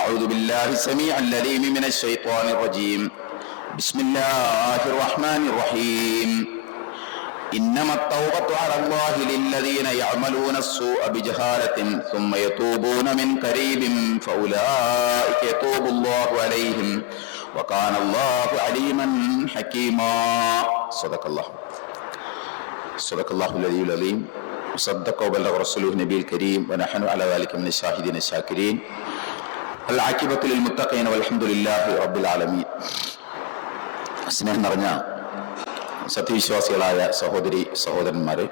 أعوذ بالله السميع العليم من الشيطان الرجيم بسم الله الرحمن الرحيم إنما التوبة على الله للذين يعملون السوء بجهالة ثم يتوبون من قريب فأولئك يتوب الله عليهم وكان الله عليما حكيما صدق الله العلي العظيم وصدق وبلغ رسوله النبي الكريم ونحن على ذلك من الشاهدين الشاكرين العاقبة للمتقين والحمد لله رب العالمين. സ്നേഹം നിറഞ്ഞ സത്യവിശ്വാസികളായ സഹോദരി സഹോദരന്മാരെ,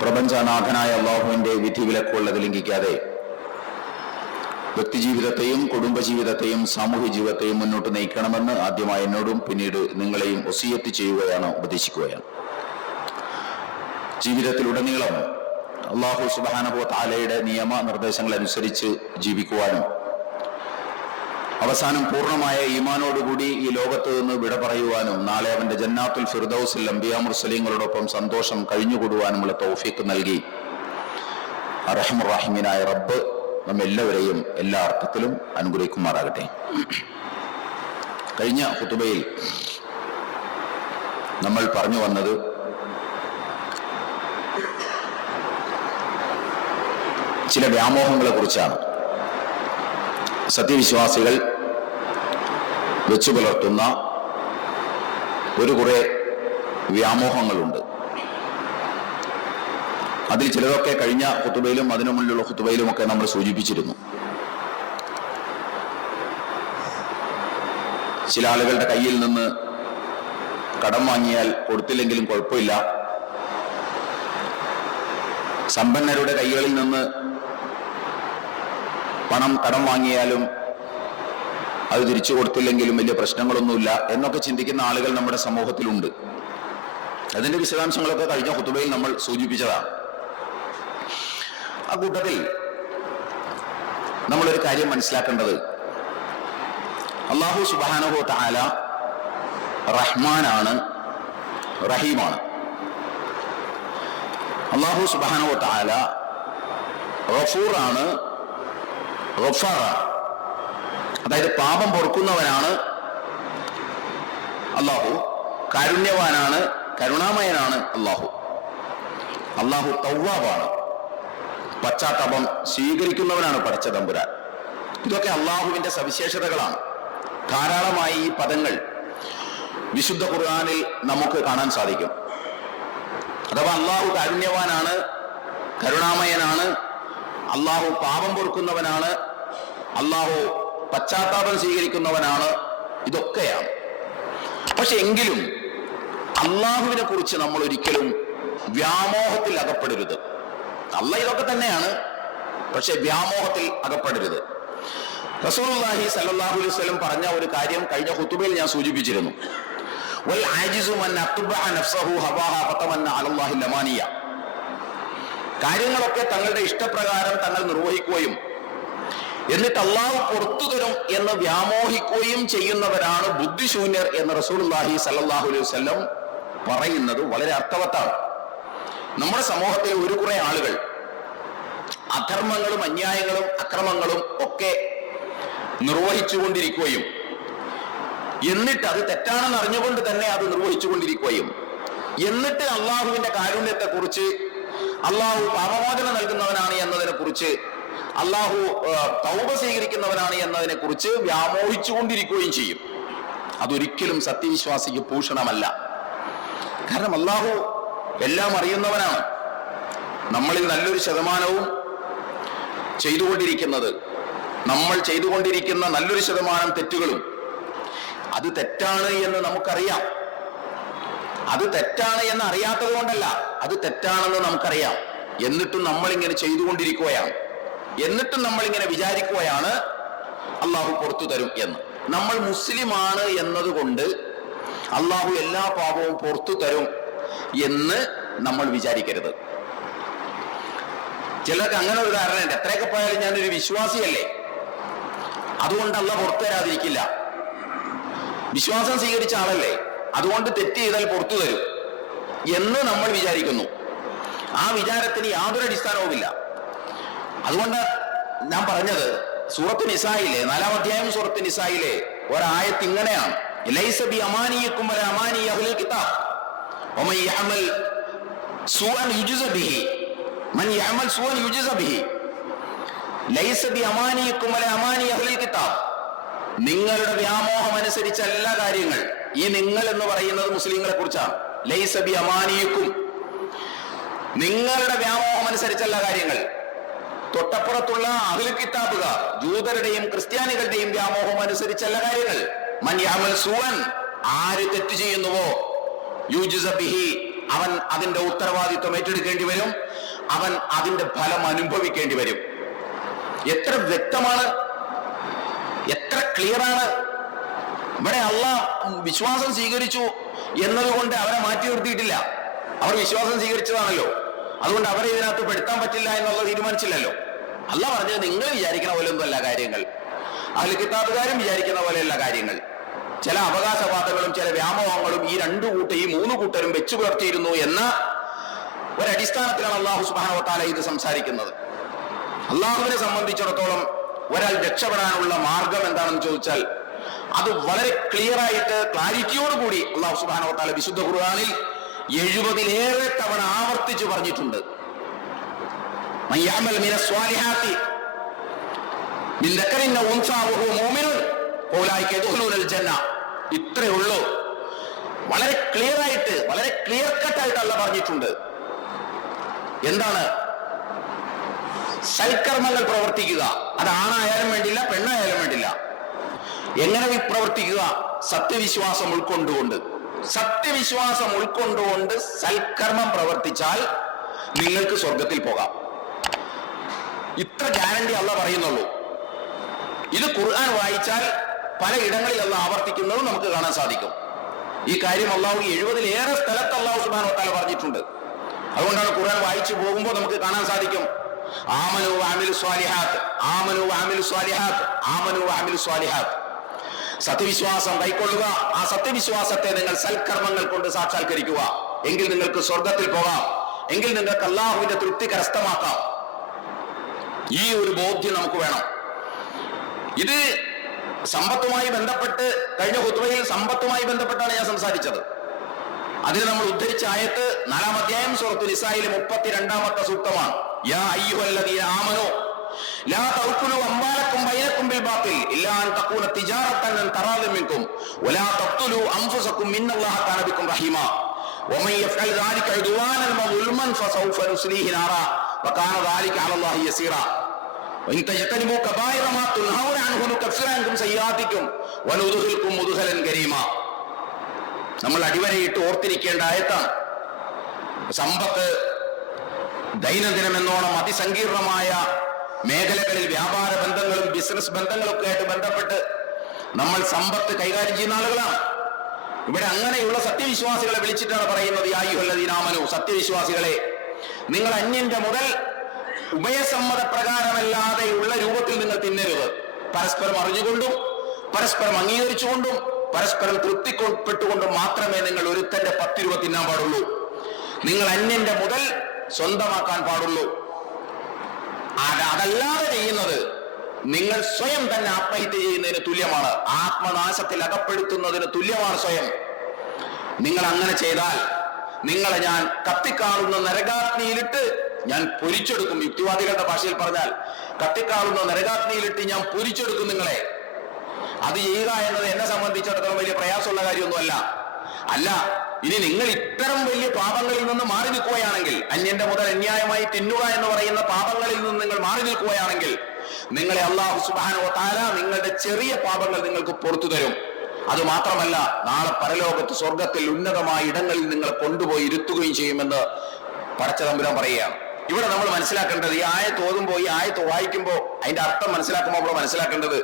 പ്രപഞ്ചനാഥനായ അല്ലാഹുവിന്റെ വിധിവിലക്കുള്ളത് ലംഘിക്കാതെ വ്യക്തിജീവിതത്തെയും കുടുംബജീവിതത്തെയും സാമൂഹ്യ ജീവിതത്തെയും മുന്നോട്ട് നയിക്കണമെന്ന് ആദ്യമായി എന്നോടും പിന്നീട് നിങ്ങളെയും വസിയത്ത് ചെയ്യുകയാണ്, ഉപദേശിക്കുകയാണ്. ജീവിതത്തിലുടനീളം അല്ലാഹു സുബ്ഹാനഹു വ തആലയുടെ നിയമ നിർദ്ദേശങ്ങൾ അനുസരിച്ച് ജീവിക്കുവാനും അവസാനം പൂർണ്ണമായ ഈമാനോടുകൂടി ഈ ലോകത്ത് നിന്ന് വിട പറയുവാനും നാളെ അവന്റെ ജന്നാത്തുൽ ഫിർദൗസിൽ അംബിയാ മുർസലീങ്ങളോടൊപ്പം സന്തോഷം കഴിഞ്ഞുകൂടുവാനുമുള്ള തൗഫീഖ് നൽകി അർഹമുർ റഹീമീനായ റബ്ബ് നമ്മെല്ലാവരെയും എല്ലാ അർത്ഥത്തിലും അനുഗ്രഹിക്കുമാറാകട്ടെ. കഴിഞ്ഞ ഖുതുബയിൽ നമ്മൾ പറഞ്ഞു വന്നത് ചില വ്യാമോഹങ്ങളെ കുറിച്ചാണ്. സത്യവിശ്വാസികൾ വെച്ചു പുലർത്തുന്ന കുറെ വ്യാമോഹങ്ങളുണ്ട്. അതിൽ ചിലതൊക്കെ കഴിഞ്ഞ ഖുതുബയിലും അതിനു മുന്നിലുള്ള ഖുതുബയിലുമൊക്കെ നമ്മൾ സൂചിപ്പിച്ചിരുന്നു. ചില ആളുകളുടെ കയ്യിൽ നിന്ന് കടം വാങ്ങിയാൽ കൊടുത്തില്ലെങ്കിലും കുഴപ്പമില്ല, സമ്പന്നരുടെ കൈകളിൽ നിന്ന് പണം കടം വാങ്ങിയാലും അത് തിരിച്ചു കൊടുത്തില്ലെങ്കിലും വലിയ പ്രശ്നങ്ങളൊന്നുമില്ല എന്നൊക്കെ ചിന്തിക്കുന്ന ആളുകൾ നമ്മുടെ സമൂഹത്തിലുണ്ട്. അതിന്റെ വിശദാംശങ്ങളൊക്കെ കഴിഞ്ഞ ഖുതുബയിൽ നമ്മൾ സൂചിപ്പിച്ചതാണ്. ആ കൂട്ടത്തിൽ നമ്മളൊരു കാര്യം മനസ്സിലാക്കേണ്ടത്, അല്ലാഹു സുബ്ഹാനഹു വ തആല റഹ്മാനാണ്, റഹീമാണ്. അല്ലാഹു സുബ്ഹാനഹു വ തആല ഗഫൂറാണ്, ഗഫാറാണ്. അതായത് പാപം പൊറുക്കുന്നവനാണ് അല്ലാഹു, കാരുണ്യവാനാണ്, കരുണാമയനാണ് അല്ലാഹു. അല്ലാഹു തവ്വാബാണ്, പശ്ചാത്താപം സ്വീകരിക്കുന്നവനാണ് പടച്ച തമ്പുരാൻ. ഇതൊക്കെ അല്ലാഹുവിന്റെ സവിശേഷതകളാണ്. ധാരാളമായി ഈ പദങ്ങൾ വിശുദ്ധ ഖുർആനിൽ നമുക്ക് കാണാൻ സാധിക്കും. അഥവാ അല്ലാഹു കാരുണ്യവാനാണ്, കരുണാമയനാണ്, അല്ലാഹു പാപം പൊറുക്കുന്നവനാണ്, അല്ലാഹു പശ്ചാത്താപം സ്വീകരിക്കുന്നവനാണ്, ഇതൊക്കെയാണ്. പക്ഷെ എങ്കിലും അല്ലാഹുവിനെ കുറിച്ച് നമ്മൾ ഒരിക്കലും വ്യാമോഹത്തിൽ അകപ്പെടരുത്. അല്ലാഹ് ഇതൊക്കെ തന്നെയാണ്, പക്ഷെ വ്യാമോഹത്തിൽ അകപ്പെടരുത്. റസൂലുള്ളാഹി സ്വല്ലല്ലാഹു അലൈഹി വസല്ലം പറഞ്ഞ ഒരു കാര്യം കഴിഞ്ഞ ഖുതുബയിൽ ഞാൻ സൂചിപ്പിച്ചിരുന്നു. വൽ ആജിസു മൻ അത്ബഅ നഫ്സഹു ഹവാഹ ഫതമന്ന അലല്ലാഹി ലമാനിയ. കാര്യങ്ങളൊക്കെ തങ്ങളുടെ ഇഷ്ടപ്രകാരം തങ്ങൾ നിർവഹിക്കുകയും എന്നിട്ട് അല്ലാഹു പുറത്തു തരും എന്ന് വ്യാമോഹിക്കുകയും ചെയ്യുന്നവരാണ് ബുദ്ധിശൂന്യർ എന്ന് റസൂലുള്ളാഹി സ്വല്ലല്ലാഹു അലൈഹി വസല്ലം പറയുന്നത് വളരെ അർത്ഥവത്താണ്. നമ്മുടെ സമൂഹത്തിൽ കുറെ ആളുകൾ അധർമ്മങ്ങളും അന്യായങ്ങളും അക്രമങ്ങളും ഒക്കെ നിർവഹിച്ചുകൊണ്ടിരിക്കുകയും എന്നിട്ട് അത് തെറ്റാണെന്ന് അറിഞ്ഞുകൊണ്ട് തന്നെ അത് നിർവഹിച്ചുകൊണ്ടിരിക്കുകയും എന്നിട്ട് അള്ളാഹുവിന്റെ കാരുണ്യത്തെ കുറിച്ച്, അള്ളാഹു പാപമോചനം നൽകുന്നവനാണ് എന്നതിനെ കുറിച്ച്, അള്ളാഹു തൗബ സ്വീകരിക്കുന്നവനാണ് എന്നതിനെ കുറിച്ച് വ്യാമോഹിച്ചുകൊണ്ടിരിക്കുകയും ചെയ്യും. അതൊരിക്കലും സത്യവിശ്വാസിക്ക് ഭൂഷണമല്ല. കാരണം അള്ളാഹു എല്ലാം അറിയുന്നവനാണ്. നമ്മളിൽ നല്ലൊരു ശതമാനവും നമ്മൾ ചെയ്തുകൊണ്ടിരിക്കുന്ന നല്ലൊരു ശതമാനം തെറ്റുകളും അത് തെറ്റാണ് എന്ന് നമുക്കറിയാം. അത് തെറ്റാണ് എന്ന് അറിയാത്തത് കൊണ്ടല്ല, അത് തെറ്റാണെന്ന് നമുക്കറിയാം. എന്നിട്ടും നമ്മളിങ്ങനെ ചെയ്തുകൊണ്ടിരിക്കുകയാണ്. എന്നിട്ടും നമ്മളിങ്ങനെ വിചാരിക്കുകയാണ് അള്ളാഹു പുറത്തു തരും എന്ന്. നമ്മൾ മുസ്ലിമാണ് എന്നതുകൊണ്ട് അള്ളാഹു എല്ലാ പാപവും പുറത്തു തരും എന്ന് നമ്മൾ വിചാരിക്കരുത്. ചിലർക്ക് അങ്ങനെ ഒരു ധാരണയുണ്ട്, എത്രയൊക്കെ പോയാലും ഞാനൊരു വിശ്വാസിയല്ലേ, അതുകൊണ്ട് അള്ളാഹു പുറത്തു തരാതിരിക്കില്ല. വിശ്വാസം സ്വീകരിച്ച ആളല്ലേ, അതുകൊണ്ട് തെറ്റ് ചെയ്താൽ പുറത്തു തരും എന്ന് നമ്മൾ വിചാരിക്കുന്നു. ആ വിചാരത്തിന് യാതൊരു അടിസ്ഥാനവുമില്ല. അതുകൊണ്ട് ഞാൻ പറഞ്ഞത് സൂറത്ത് നിസായിലെ 4-ാം അധ്യായം സൂറത്ത് നിസായിലെ ഒരായത്ത് ഇങ്ങനെയാണ്, ലൈസ ബി അമാനിയക്കും വല അമാനി അഹ്ലുൽ കിതാബ് വമൻ യഅമൽ സൂഅൻ യുജ്സ ബിഹി മൻ യഅമൽ സൂഅൻ യുജ്സ ബിഹി ലൈസ ബി അമാനിയക്കും വല അമാനി അഹ്ലുൽ കിതാബ്. നിങ്ങളുടെ വ്യാമോഹം അനുസരിച്ചല്ല കാര്യങ്ങൾ. ഈ നിങ്ങൾ എന്ന് പറയുന്നത് മുസ്ലിങ്ങളെ കുറിച്ചാണ്. ലൈസ ബി അമാനിയക്കും, നിങ്ങളുടെ വ്യാമോഹം അനുസരിച്ചല്ല കാര്യങ്ങൾ. തൊട്ടപ്പുറത്തുള്ള അഹ്ലുൽ കിതാബുകാർ, ജൂതരുടെയും ക്രിസ്ത്യാനികളുടെയും വ്യാമോഹം അനുസരിച്ചല്ല കാര്യങ്ങൾ. മൻ യഅമൽ സൂഅൻ, ആര് തെറ്റ് ചെയ്യുന്നുവോ യുജ്സ ബിഹി, അവൻ അതിന്റെ ഉത്തരവാദിത്വം ഏറ്റെടുക്കേണ്ടി വരും, അവൻ അതിന്റെ ഫലം അനുഭവിക്കേണ്ടി വരും. എത്ര വ്യക്തമാണ്, എത്ര ക്ലിയറാണ്. ഇവിടെ അള്ളാഹ് വിശ്വാസം സ്വീകരിച്ചു എന്നതുകൊണ്ട് അവരെ മാറ്റി നിർത്തിയിട്ടില്ല. അവർ വിശ്വാസം സ്വീകരിച്ചതാണല്ലോ, അതുകൊണ്ട് അവരെ ഇതിനകത്ത് പെടുത്താൻ പറ്റില്ല എന്നുള്ളത് തീരുമാനിച്ചില്ലല്ലോ. അള്ളാഹ് പറഞ്ഞത് നിങ്ങൾ വിചാരിക്കുന്ന പോലെയൊന്നുമല്ല കാര്യങ്ങൾ, അഹ്ലുൽ കിതാബുകാരും വിചാരിക്കുന്ന പോലെയല്ല കാര്യങ്ങൾ. ചില അവകാശവാദങ്ങളും ചില വ്യാമോഹങ്ങളും ഈ മൂന്ന് കൂട്ടരും വെച്ചു പുലർത്തിയിരുന്നു എന്ന ഒരടിസ്ഥാനത്തിലാണ് അള്ളാഹു സുബ്ഹാനഹു വ തആല ഇത് സംസാരിക്കുന്നത്. അള്ളാഹുവിനെ സംബന്ധിച്ചിടത്തോളം ഒരാൾ രക്ഷപ്പെടാനുള്ള മാർഗം എന്താണെന്ന് ചോദിച്ചാൽ അത് വളരെ ക്ലിയർ ആയിട്ട് ക്ലാരിറ്റിയോടുകൂടി അള്ളാഹു സുബ്ഹാനഹു വ തആല വിശുദ്ധ ഖുർആനിൽ 70-ലേറെ തവണ ആവർത്തിച്ചു പറഞ്ഞിട്ടുണ്ട്. മൻ യഅമൽ മിനസ് സ്വാലിഹാത്തി മിൻ ദക്കറിൻ ഔ ഉൻസാ വഹുവ മുഅ്മിനുൻ ഫൗലൈക യദ്ഖുലൂനൽ ജന്ന. ഇത്രയേ ഉള്ളൂ. വളരെ ക്ലിയർ ആയിട്ട്, വളരെ ക്ലിയർ കട്ട് ആയിട്ട് അല്ലാഹു പറഞ്ഞിട്ടുണ്ട്. എന്താണ്? സൽക്കർമ്മങ്ങൾ പ്രവർത്തിക്കുക. അത് ആണായാലും വേണ്ടില്ല, പെണ്ണായാലും വേണ്ടില്ല. എങ്ങനെ പ്രവർത്തിക്കുക? സത്യവിശ്വാസം ഉൾക്കൊണ്ടുകൊണ്ട്. സത്യവിശ്വാസം ഉൾക്കൊണ്ടുകൊണ്ട് സൽക്കർമ്മം പ്രവർത്തിച്ചാൽ നിങ്ങൾക്ക് സ്വർഗത്തിൽ പോകാം. ഇത്ര ഗ്യാരണ്ടി അല്ലാഹു പറയുന്നുള്ളൂ. ഇത് ഖുർആൻ വായിച്ചാൽ പലയിടങ്ങളിൽ അല്ലാഹു ആവർത്തിക്കുന്നത് നമുക്ക് കാണാൻ സാധിക്കും. ഈ കാര്യം അല്ലാഹു 70-ലേറെ സ്ഥലത്ത് അല്ലാഹു സുബ്ഹാനഹു വ തആല പറഞ്ഞിട്ടുണ്ട്. അതുകൊണ്ടാണ് ഖുർആൻ വായിച്ചു പോകുമ്പോൾ നമുക്ക് കാണാൻ സാധിക്കും, ആമനു വഅമിലു സ്വാലിഹാത്ത്, ആമനു വഅമിലു സ്വാലിഹാത്ത്, ആമനു വഅമിലു സ്വാലിഹാത്ത്. സത്യവിശ്വാസം കൈക്കൊള്ളുക, ആ സത്യവിശ്വാസത്തെ നിങ്ങൾ സൽക്കർമ്മങ്ങൾ കൊണ്ട് സാക്ഷാത്കരിക്കുക. എങ്കിൽ നിങ്ങൾക്ക് സ്വർഗത്തിൽ പോകാം, എങ്കിൽ നിങ്ങൾക്ക് അല്ലാഹുവിന്റെ തൃപ്തി കരസ്ഥമാക്കാം. ഈ ഒരു ബോധ്യം നമുക്ക് വേണം. ഇത് സമ്പത്തുമായി ബന്ധപ്പെട്ട്, കഴിഞ്ഞ ഖുത്ബയിൽ സമ്പത്തുമായി ബന്ധപ്പെട്ടാണ് ഞാൻ സംസാരിച്ചത്. അതിന് നമ്മൾ ഉദ്ധരിച്ച ആയത്ത് 4-ാം അധ്യായം സൂറത്തുൽ നിസായിലെ 32-ാമത്തെ സൂക്തമാണ്. യാ അയ്യുഹല്ലദീന ആമനൂ ലാ തഅകുലു അംവാലക്കും ബൈനക്കും ബിൽ ബാത്തിൽ ഇല്ലാ അൻ തകൂന തിജാറതൻ അൻ തറാദിൻ മിൻകും വലാ തഖ്തുലു അൻഫുസകും ഇന്നല്ലാഹ കാന ബിക്കും റഹീമാ വമൻ യഫ്അൽ ദാലിക ഉദ്വാനൻ വളുമൻ ഫസൗഫ നുസ്ലീഹി നാറാ വകാന ദാലിക അലല്ലാഹി യസീറാ വഇൻ തജ്തനിബു കബായിറ മാ തുൻഹൗന അൻഹു നുകഫിറ അൻകും സയ്യാതികും വനുദ്ഖിൽകും മുദ്ഖലൻ കരീമാ. നമ്മൾ അടിവരയിട്ട് ഓർത്തിരിക്കേണ്ട ആയത്താണ്. സമ്പത്ത് ദൈനംദിനം എന്നോണം അതിസങ്കീർണമായ മേഖലകളിൽ വ്യാപാര ബന്ധങ്ങളും ബിസിനസ് ബന്ധങ്ങളൊക്കെ ആയിട്ട് ബന്ധപ്പെട്ട് നമ്മൾ സമ്പത്ത് കൈകാര്യം ചെയ്യുന്ന ആളുകളാണ്. ഇവിടെ അങ്ങനെയുള്ള സത്യവിശ്വാസികളെ വിളിച്ചിട്ടാണ് പറയുന്നത്, യാ അയ്യുഹല്ലദീന ആമനൂ, സത്യവിശ്വാസികളെ, നിങ്ങൾ അന്യന്റെ മുതൽ ഉഭയസമ്മത പ്രകാരമല്ലാതെയുള്ള രൂപത്തിൽ നിങ്ങൾ തിന്നരുത്. പരസ്പരം അറിഞ്ഞുകൊണ്ടും പരസ്പരം അംഗീകരിച്ചുകൊണ്ടും പരസ്പരം തൃപ്തിപ്പെട്ടുകൊണ്ടും മാത്രമേ നിങ്ങൾ ഒരുത്തന്റെ 10 രൂപ തിന്നാൻ പാടുള്ളൂ. നിങ്ങൾ അന്യന്റെ മുതൽ സ്വന്തമാക്കാൻ പാടുള്ളൂ. അതല്ലാതെ ചെയ്യുന്നത് നിങ്ങൾ സ്വയം തന്നെ ആത്മഹത്യ ചെയ്യുന്നതിന് തുല്യമാണ്, ആത്മനാശത്തിൽ അകപ്പെടുത്തുന്നതിന് തുല്യമാണ് സ്വയം. നിങ്ങൾ അങ്ങനെ ചെയ്താൽ നിങ്ങളെ ഞാൻ കത്തിക്കാളുന്ന നരകാഗ്നിയിലിട്ട് ഞാൻ പൊരിച്ചെടുക്കും. യുക്തിവാദികളുടെ ഭാഷയിൽ പറഞ്ഞാൽ കത്തിക്കാളുന്ന നരകാഗ്നിയിലിട്ട് ഞാൻ പൊരിച്ചെടുക്കും നിങ്ങളെ. അത് ചെയ്യുക എന്നത് എന്നെ സംബന്ധിച്ചിടത്തോളം വലിയ പ്രയാസമുള്ള കാര്യമൊന്നുമല്ല. അല്ല, ഇനി നിങ്ങൾ ഇത്തരം വലിയ പാപങ്ങളിൽ നിന്ന് മാറി നിൽക്കുകയാണെങ്കിൽ, അന്യന്റെ മുതൽ അന്യായമായി തിന്നുക എന്ന് പറയുന്ന പാപങ്ങളിൽ നിന്ന് നിങ്ങൾ മാറി നിൽക്കുകയാണെങ്കിൽ, നിങ്ങളെ അല്ലാഹു സുബ്ഹാനഹു വ തആല നിങ്ങളുടെ ചെറിയ പാപങ്ങൾ നിങ്ങൾക്ക് പുറത്തു തരും. അത് മാത്രമല്ല, നാളെ പരലോകത്ത് സ്വർഗത്തിൽ ഉന്നതമായ ഇടങ്ങളിൽ നിങ്ങളെ കൊണ്ടുപോയി ഇരുത്തുകയും ചെയ്യുമെന്ന് പടച്ചതമ്പുരാൻ പറയുകയാണ്. ഇവിടെ നമ്മൾ മനസ്സിലാക്കേണ്ടത്, ഈ ആയത്ത് ഓതുമ്പോൾ, ഈ ആയത്ത് വായിക്കുമ്പോൾ, അതിന്റെ അർത്ഥം മനസ്സിലാക്കുമ്പോൾ നമ്മൾ മനസ്സിലാക്കേണ്ടത്,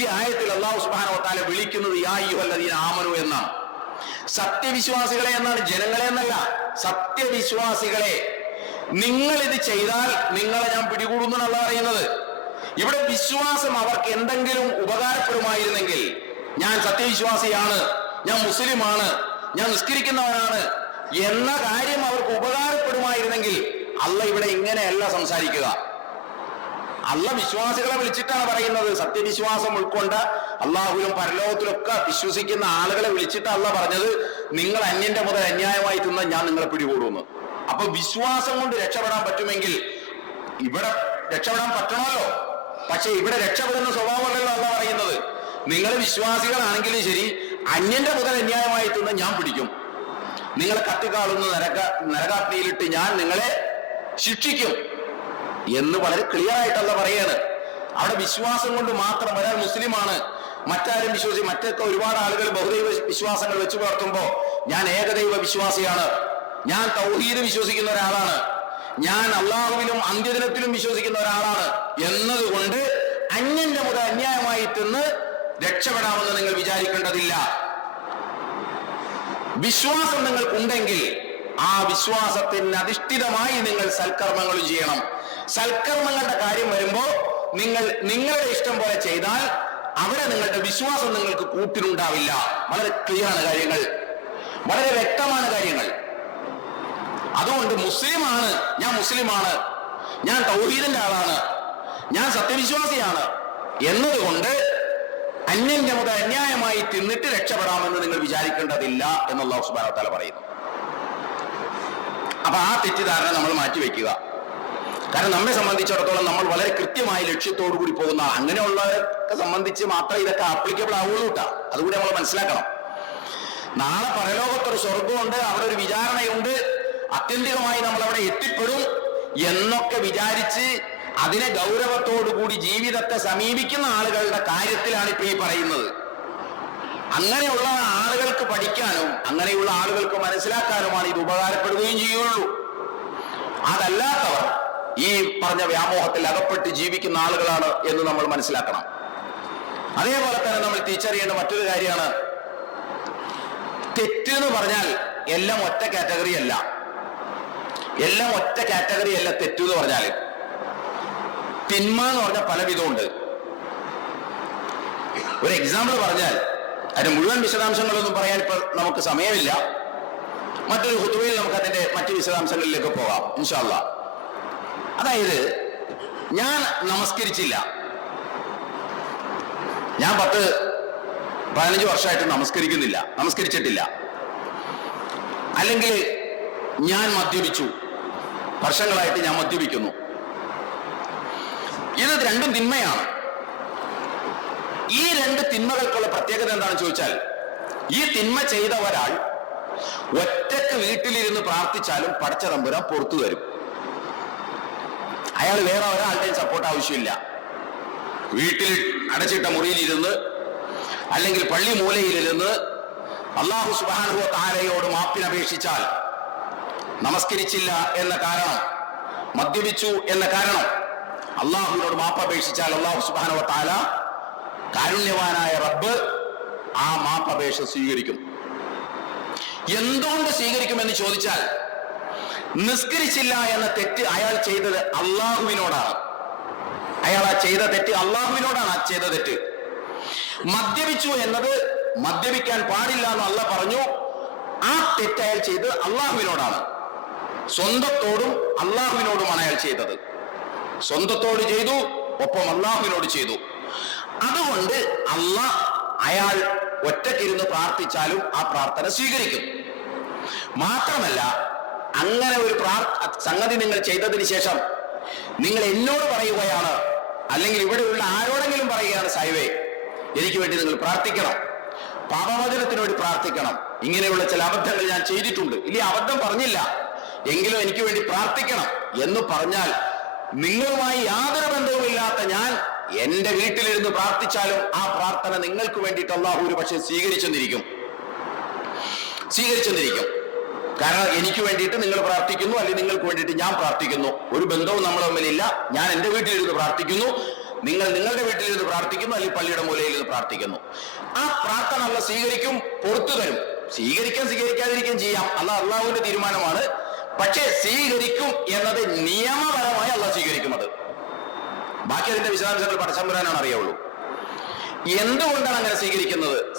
ഈ ആയത്തിൽ അല്ലാഹു സുബ്ഹാനഹു വ തആല വിളിക്കുന്നത് യാ അയ്യുഹല്ലദീന ആമനൂ എന്നാണ്. സത്യവിശ്വാസികളെ എന്നാണ്, ജനങ്ങളെ എന്നല്ല. സത്യവിശ്വാസികളെ, നിങ്ങൾ ഇത് ചെയ്താൽ നിങ്ങളെ ഞാൻ പിടികൂടുന്നു എന്നല്ല പറയുന്നത്. ഇവിടെ വിശ്വാസം അവർക്ക് എന്തെങ്കിലും ഉപകാരപ്പെടുമായിരുന്നെങ്കിൽ, ഞാൻ സത്യവിശ്വാസിയാണ്, ഞാൻ മുസ്ലിമാണ്, ഞാൻ നിസ്കരിക്കുന്നവനാണ് എന്ന കാര്യം അവർക്ക് ഉപകാരപ്പെടുമായിരുന്നെങ്കിൽ അല്ലാഹ് ഇവിടെ ഇങ്ങനെയല്ല സംസാരിക്കുക. അള്ള വിശ്വാസികളെ വിളിച്ചിട്ടാണ് പറയുന്നത്. സത്യവിശ്വാസം ഉൾക്കൊണ്ട് അള്ളാഹുവിലും പരലോകത്തിലൊക്കെ വിശ്വസിക്കുന്ന ആളുകളെ വിളിച്ചിട്ട് അള്ള പറഞ്ഞത്, നിങ്ങൾ അന്യന്റെ മുതൽ അന്യായമായി തിന്ന ഞാൻ നിങ്ങളെ പിടികൂടുന്നു. അപ്പൊ വിശ്വാസം കൊണ്ട് രക്ഷപ്പെടാൻ പറ്റുമെങ്കിൽ ഇവിടെ രക്ഷപ്പെടാൻ പറ്റണമല്ലോ. പക്ഷെ ഇവിടെ രക്ഷപ്പെടുന്ന സ്വഭാവമല്ലല്ലോ അള്ള പറയുന്നത്. നിങ്ങൾ വിശ്വാസികളാണെങ്കിലും ശരി, അന്യന്റെ മുതൽ അന്യായമായി തിന്ന ഞാൻ പിടിക്കും, നിങ്ങളെ കത്തിക്കാളുന്ന നരകാഗ്നിയിലിട്ട് ഞാൻ നിങ്ങളെ ശിക്ഷിക്കും എന്ന് വളരെ ക്ലിയർ ആയിട്ടല്ല പറയാണ്. അവിടെ വിശ്വാസം കൊണ്ട് മാത്രം ഒരാൾ മുസ്ലിമാണ്, മറ്റാരും മറ്റൊക്കെ ഒരുപാട് ആളുകൾ ബഹുദൈവ വിശ്വാസങ്ങൾ വെച്ച് പുലർത്തുമ്പോ ഞാൻ ഏകദൈവ വിശ്വാസിയാണ്, ഞാൻ തൗഹീദ് വിശ്വസിക്കുന്ന ഒരാളാണ്, ഞാൻ അള്ളാഹുവിലും അന്ത്യദിനത്തിലും വിശ്വസിക്കുന്ന ഒരാളാണ് എന്നതുകൊണ്ട് അന്യന്റെ മുതൽ അന്യായമായി തിന്ന് രക്ഷപ്പെടാമെന്ന് നിങ്ങൾ വിചാരിക്കേണ്ടതില്ല. വിശ്വാസം നിങ്ങൾക്കുണ്ടെങ്കിൽ ആ വിശ്വാസത്തിന് അധിഷ്ഠിതമായി നിങ്ങൾ സൽക്കർമ്മങ്ങൾ ചെയ്യണം. സൽക്കർമ്മങ്ങളുടെ കാര്യം വരുമ്പോ നിങ്ങളുടെ ഇഷ്ടം പോലെ ചെയ്താൽ അവിടെ നിങ്ങളുടെ വിശ്വാസം നിങ്ങൾക്ക് കൂട്ടിനുണ്ടാവില്ല. വളരെ ക്ലിയറാണ് കാര്യങ്ങൾ, വളരെ വ്യക്തമാണ് കാര്യങ്ങൾ. അതുകൊണ്ട് മുസ്ലിമാണ്, ഞാൻ തൗഹീദിന്റെ ആളാണ്, ഞാൻ സത്യവിശ്വാസിയാണ് എന്നതുകൊണ്ട് അന്യന്റെ മുതൽ അന്യായമായി തിന്നിട്ട് രക്ഷപ്പെടാമെന്ന് നിങ്ങൾ വിചാരിക്കേണ്ടതില്ല എന്ന് അല്ലാഹു സുബ്ഹാനഹു വ തആല പറയുന്നു. അപ്പൊ ആ തെറ്റിദ്ധാരണ നമ്മൾ മാറ്റിവെക്കുക. കാരണം നമ്മെ സംബന്ധിച്ചിടത്തോളം നമ്മൾ വളരെ കൃത്യമായ ലക്ഷ്യത്തോടു കൂടി പോകുന്ന, അങ്ങനെയുള്ളവരെ സംബന്ധിച്ച് മാത്രമേ ഇതൊക്കെ ആപ്ലിക്കബിൾ ആവുള്ളൂ കേട്ടോ. അതുകൂടി നമ്മൾ മനസ്സിലാക്കണം. നാളെ പരലോകത്തൊരു സ്വർഗമുണ്ട്, അവിടെ ഒരു വിചാരണയുണ്ട്, ആത്യന്തികമായി നമ്മൾ അവിടെ എത്തിപ്പെടും എന്നൊക്കെ വിചാരിച്ച് അതിനെ ഗൗരവത്തോടുകൂടി ജീവിതത്തെ സമീപിക്കുന്ന ആളുകളുടെ കാര്യത്തിലാണ് ഇപ്പൊ ഈ പറയുന്നത്. അങ്ങനെയുള്ള ആളുകൾക്ക് പഠിക്കാനും അങ്ങനെയുള്ള ആളുകൾക്ക് മനസ്സിലാക്കാനുമാണ് ഇത് ഉപകാരപ്പെടുകയും ചെയ്യുള്ളൂ. അതല്ലാത്തവർ ഈ പറഞ്ഞ വ്യാമോഹത്തിൽ അകപ്പെട്ട് ജീവിക്കുന്ന ആളുകളാണ് എന്ന് നമ്മൾ മനസ്സിലാക്കണം. അതേപോലെ തന്നെ നമ്മൾ തിരിച്ചറിയേണ്ട മറ്റൊരു കാര്യമാണ്, തെറ്റ് എന്ന് പറഞ്ഞാൽ എല്ലാം ഒറ്റ കാറ്റഗറി അല്ല. തെറ്റ് എന്ന് പറഞ്ഞാൽ തിന്മ എന്ന് പറഞ്ഞാൽ പല വിധമുണ്ട്. ഒരു എക്സാമ്പിൾ പറഞ്ഞാൽ, അതിന്റെ മുഴുവൻ വിശദാംശങ്ങളൊന്നും പറയാൻ ഇപ്പൊ നമുക്ക് സമയമില്ല. മറ്റൊരു ഖുതുബയിൽ നമുക്ക് അതിന്റെ മറ്റു വിശദാംശങ്ങളിലേക്ക് പോകാം ഇൻഷാ അല്ലാഹ്. അതായത് ഞാൻ നമസ്കരിച്ചില്ല, ഞാൻ 10-15 വർഷമായിട്ട് നമസ്കരിച്ചിട്ടില്ല. അല്ലെങ്കിൽ ഞാൻ മദ്യപിച്ചു, വർഷങ്ങളായിട്ട് ഞാൻ മദ്യപിക്കുന്നു. ഇത് രണ്ടും തിന്മയാണ്. ഈ രണ്ട് തിന്മകൾക്കുള്ള പ്രത്യേകത എന്താണെന്ന് ചോദിച്ചാൽ, ഈ തിന്മ ചെയ്ത ഒരാൾ ഒറ്റക്ക് വീട്ടിലിരുന്ന് പ്രാർത്ഥിച്ചാലും പടച്ച തമ്പുരാൻ പുറത്തു തരും. അയാൾ വേറെ ഒരാളുടെയും സപ്പോർട്ട് ആവശ്യമില്ല. വീട്ടിൽ അടച്ചിട്ട മുറിയിലിരുന്ന് അല്ലെങ്കിൽ പള്ളി മൂലയിലിരുന്ന് അല്ലാഹു സുബ്ഹാനഹു വ തആലയോട് മാപ്പിനപേക്ഷിച്ചാൽ, നമസ്കരിച്ചില്ല എന്ന കാരണം, മദ്യപിച്ചു എന്ന കാരണം അള്ളാഹുവിനോട് മാപ്പപേക്ഷിച്ചാൽ അല്ലാഹു സുബ്ഹാനഹു വ തആല കാരുണ്യവാനായ റബ്ബ് ആ മാപ്പപേക്ഷ സ്വീകരിക്കും. എന്തുകൊണ്ട് സ്വീകരിക്കുമെന്ന് ചോദിച്ചാൽ, നിസ്കരിച്ചില്ല എന്ന തെറ്റ് അയാൾ ചെയ്തത് അള്ളാഹുവിനോടാണ്. മദ്യപിച്ചു എന്നത് മദ്യപിക്കാൻ പാടില്ല എന്ന് അള്ളാഹ് പറഞ്ഞു. ആ തെറ്റ് അയാൾ ചെയ്തത് അള്ളാഹുവിനോടാണ്. സ്വന്തത്തോടും അള്ളാഹുവിനോടുമാണ് അയാൾ ചെയ്തത്. സ്വന്തത്തോട് ചെയ്തു, ഒപ്പം അള്ളാഹുവിനോട് ചെയ്തു. അതുകൊണ്ട് അയാൾ ഒറ്റക്കിരുന്ന് പ്രാർത്ഥിച്ചാലും ആ പ്രാർത്ഥന സ്വീകരിക്കും. മാത്രമല്ല, അങ്ങനെ ഒരു സംഗതി നിങ്ങൾ ചെയ്തതിന് ശേഷം നിങ്ങൾ എന്നോട് പറയുകയാണ്, അല്ലെങ്കിൽ ഇവിടെയുള്ള ആരോടെങ്കിലും പറയുകയാണ്, സാഹിബേ എനിക്ക് വേണ്ടി നിങ്ങൾ പ്രാർത്ഥിക്കണം, പാപമോചനത്തിന് വേണ്ടി പ്രാർത്ഥിക്കണം, ഇങ്ങനെയുള്ള ചില അബദ്ധങ്ങൾ ഞാൻ ചെയ്തിട്ടുണ്ട്, ഇല്ല അബദ്ധം പറഞ്ഞില്ല എങ്കിലും എനിക്ക് വേണ്ടി പ്രാർത്ഥിക്കണം എന്ന് പറഞ്ഞാൽ, നിങ്ങളുമായി യാതൊരു ബന്ധവുമില്ലാത്ത ഞാൻ എന്റെ വീട്ടിലിരുന്ന് പ്രാർത്ഥിച്ചാലും ആ പ്രാർത്ഥന നിങ്ങൾക്ക് വേണ്ടിയിട്ട് അല്ലാഹു ഒരു പക്ഷേ സ്വീകരിച്ചെന്നിരിക്കും. കാരണം എനിക്ക് വേണ്ടിയിട്ട് നിങ്ങൾ പ്രാർത്ഥിക്കുന്നു, അല്ലെങ്കിൽ നിങ്ങൾക്ക് വേണ്ടിയിട്ട് ഞാൻ പ്രാർത്ഥിക്കുന്നു, ഒരു ബന്ധവും നമ്മൾ തമ്മിലില്ല. ഞാൻ എന്റെ വീട്ടിലിരുന്ന് പ്രാർത്ഥിക്കുന്നു, നിങ്ങൾ നിങ്ങളുടെ വീട്ടിലിരുന്ന് പ്രാർത്ഥിക്കുന്നു, അല്ലെങ്കിൽ പള്ളിയുടെ മൂലയിലിരുന്ന് പ്രാർത്ഥിക്കുന്നു. ആ പ്രാർത്ഥന അല്ലാഹു സ്വീകരിക്കും, പുറത്തു തരും. സ്വീകരിക്കാതിരിക്കുകയും ചെയ്യാം, അള്ളാഹുവിന്റെ തീരുമാനമാണ്. പക്ഷേ സ്വീകരിക്കും എന്നത് നിയമപരമായി അല്ലാഹു സ്വീകരിക്കുന്നത്. ബാക്കി അതിന്റെ വിശദാംശങ്ങൾ പടച്ചമ്പുരാനാണ് അറിയുള്ളൂ. എന്തുകൊണ്ടാണ് അങ്ങനെ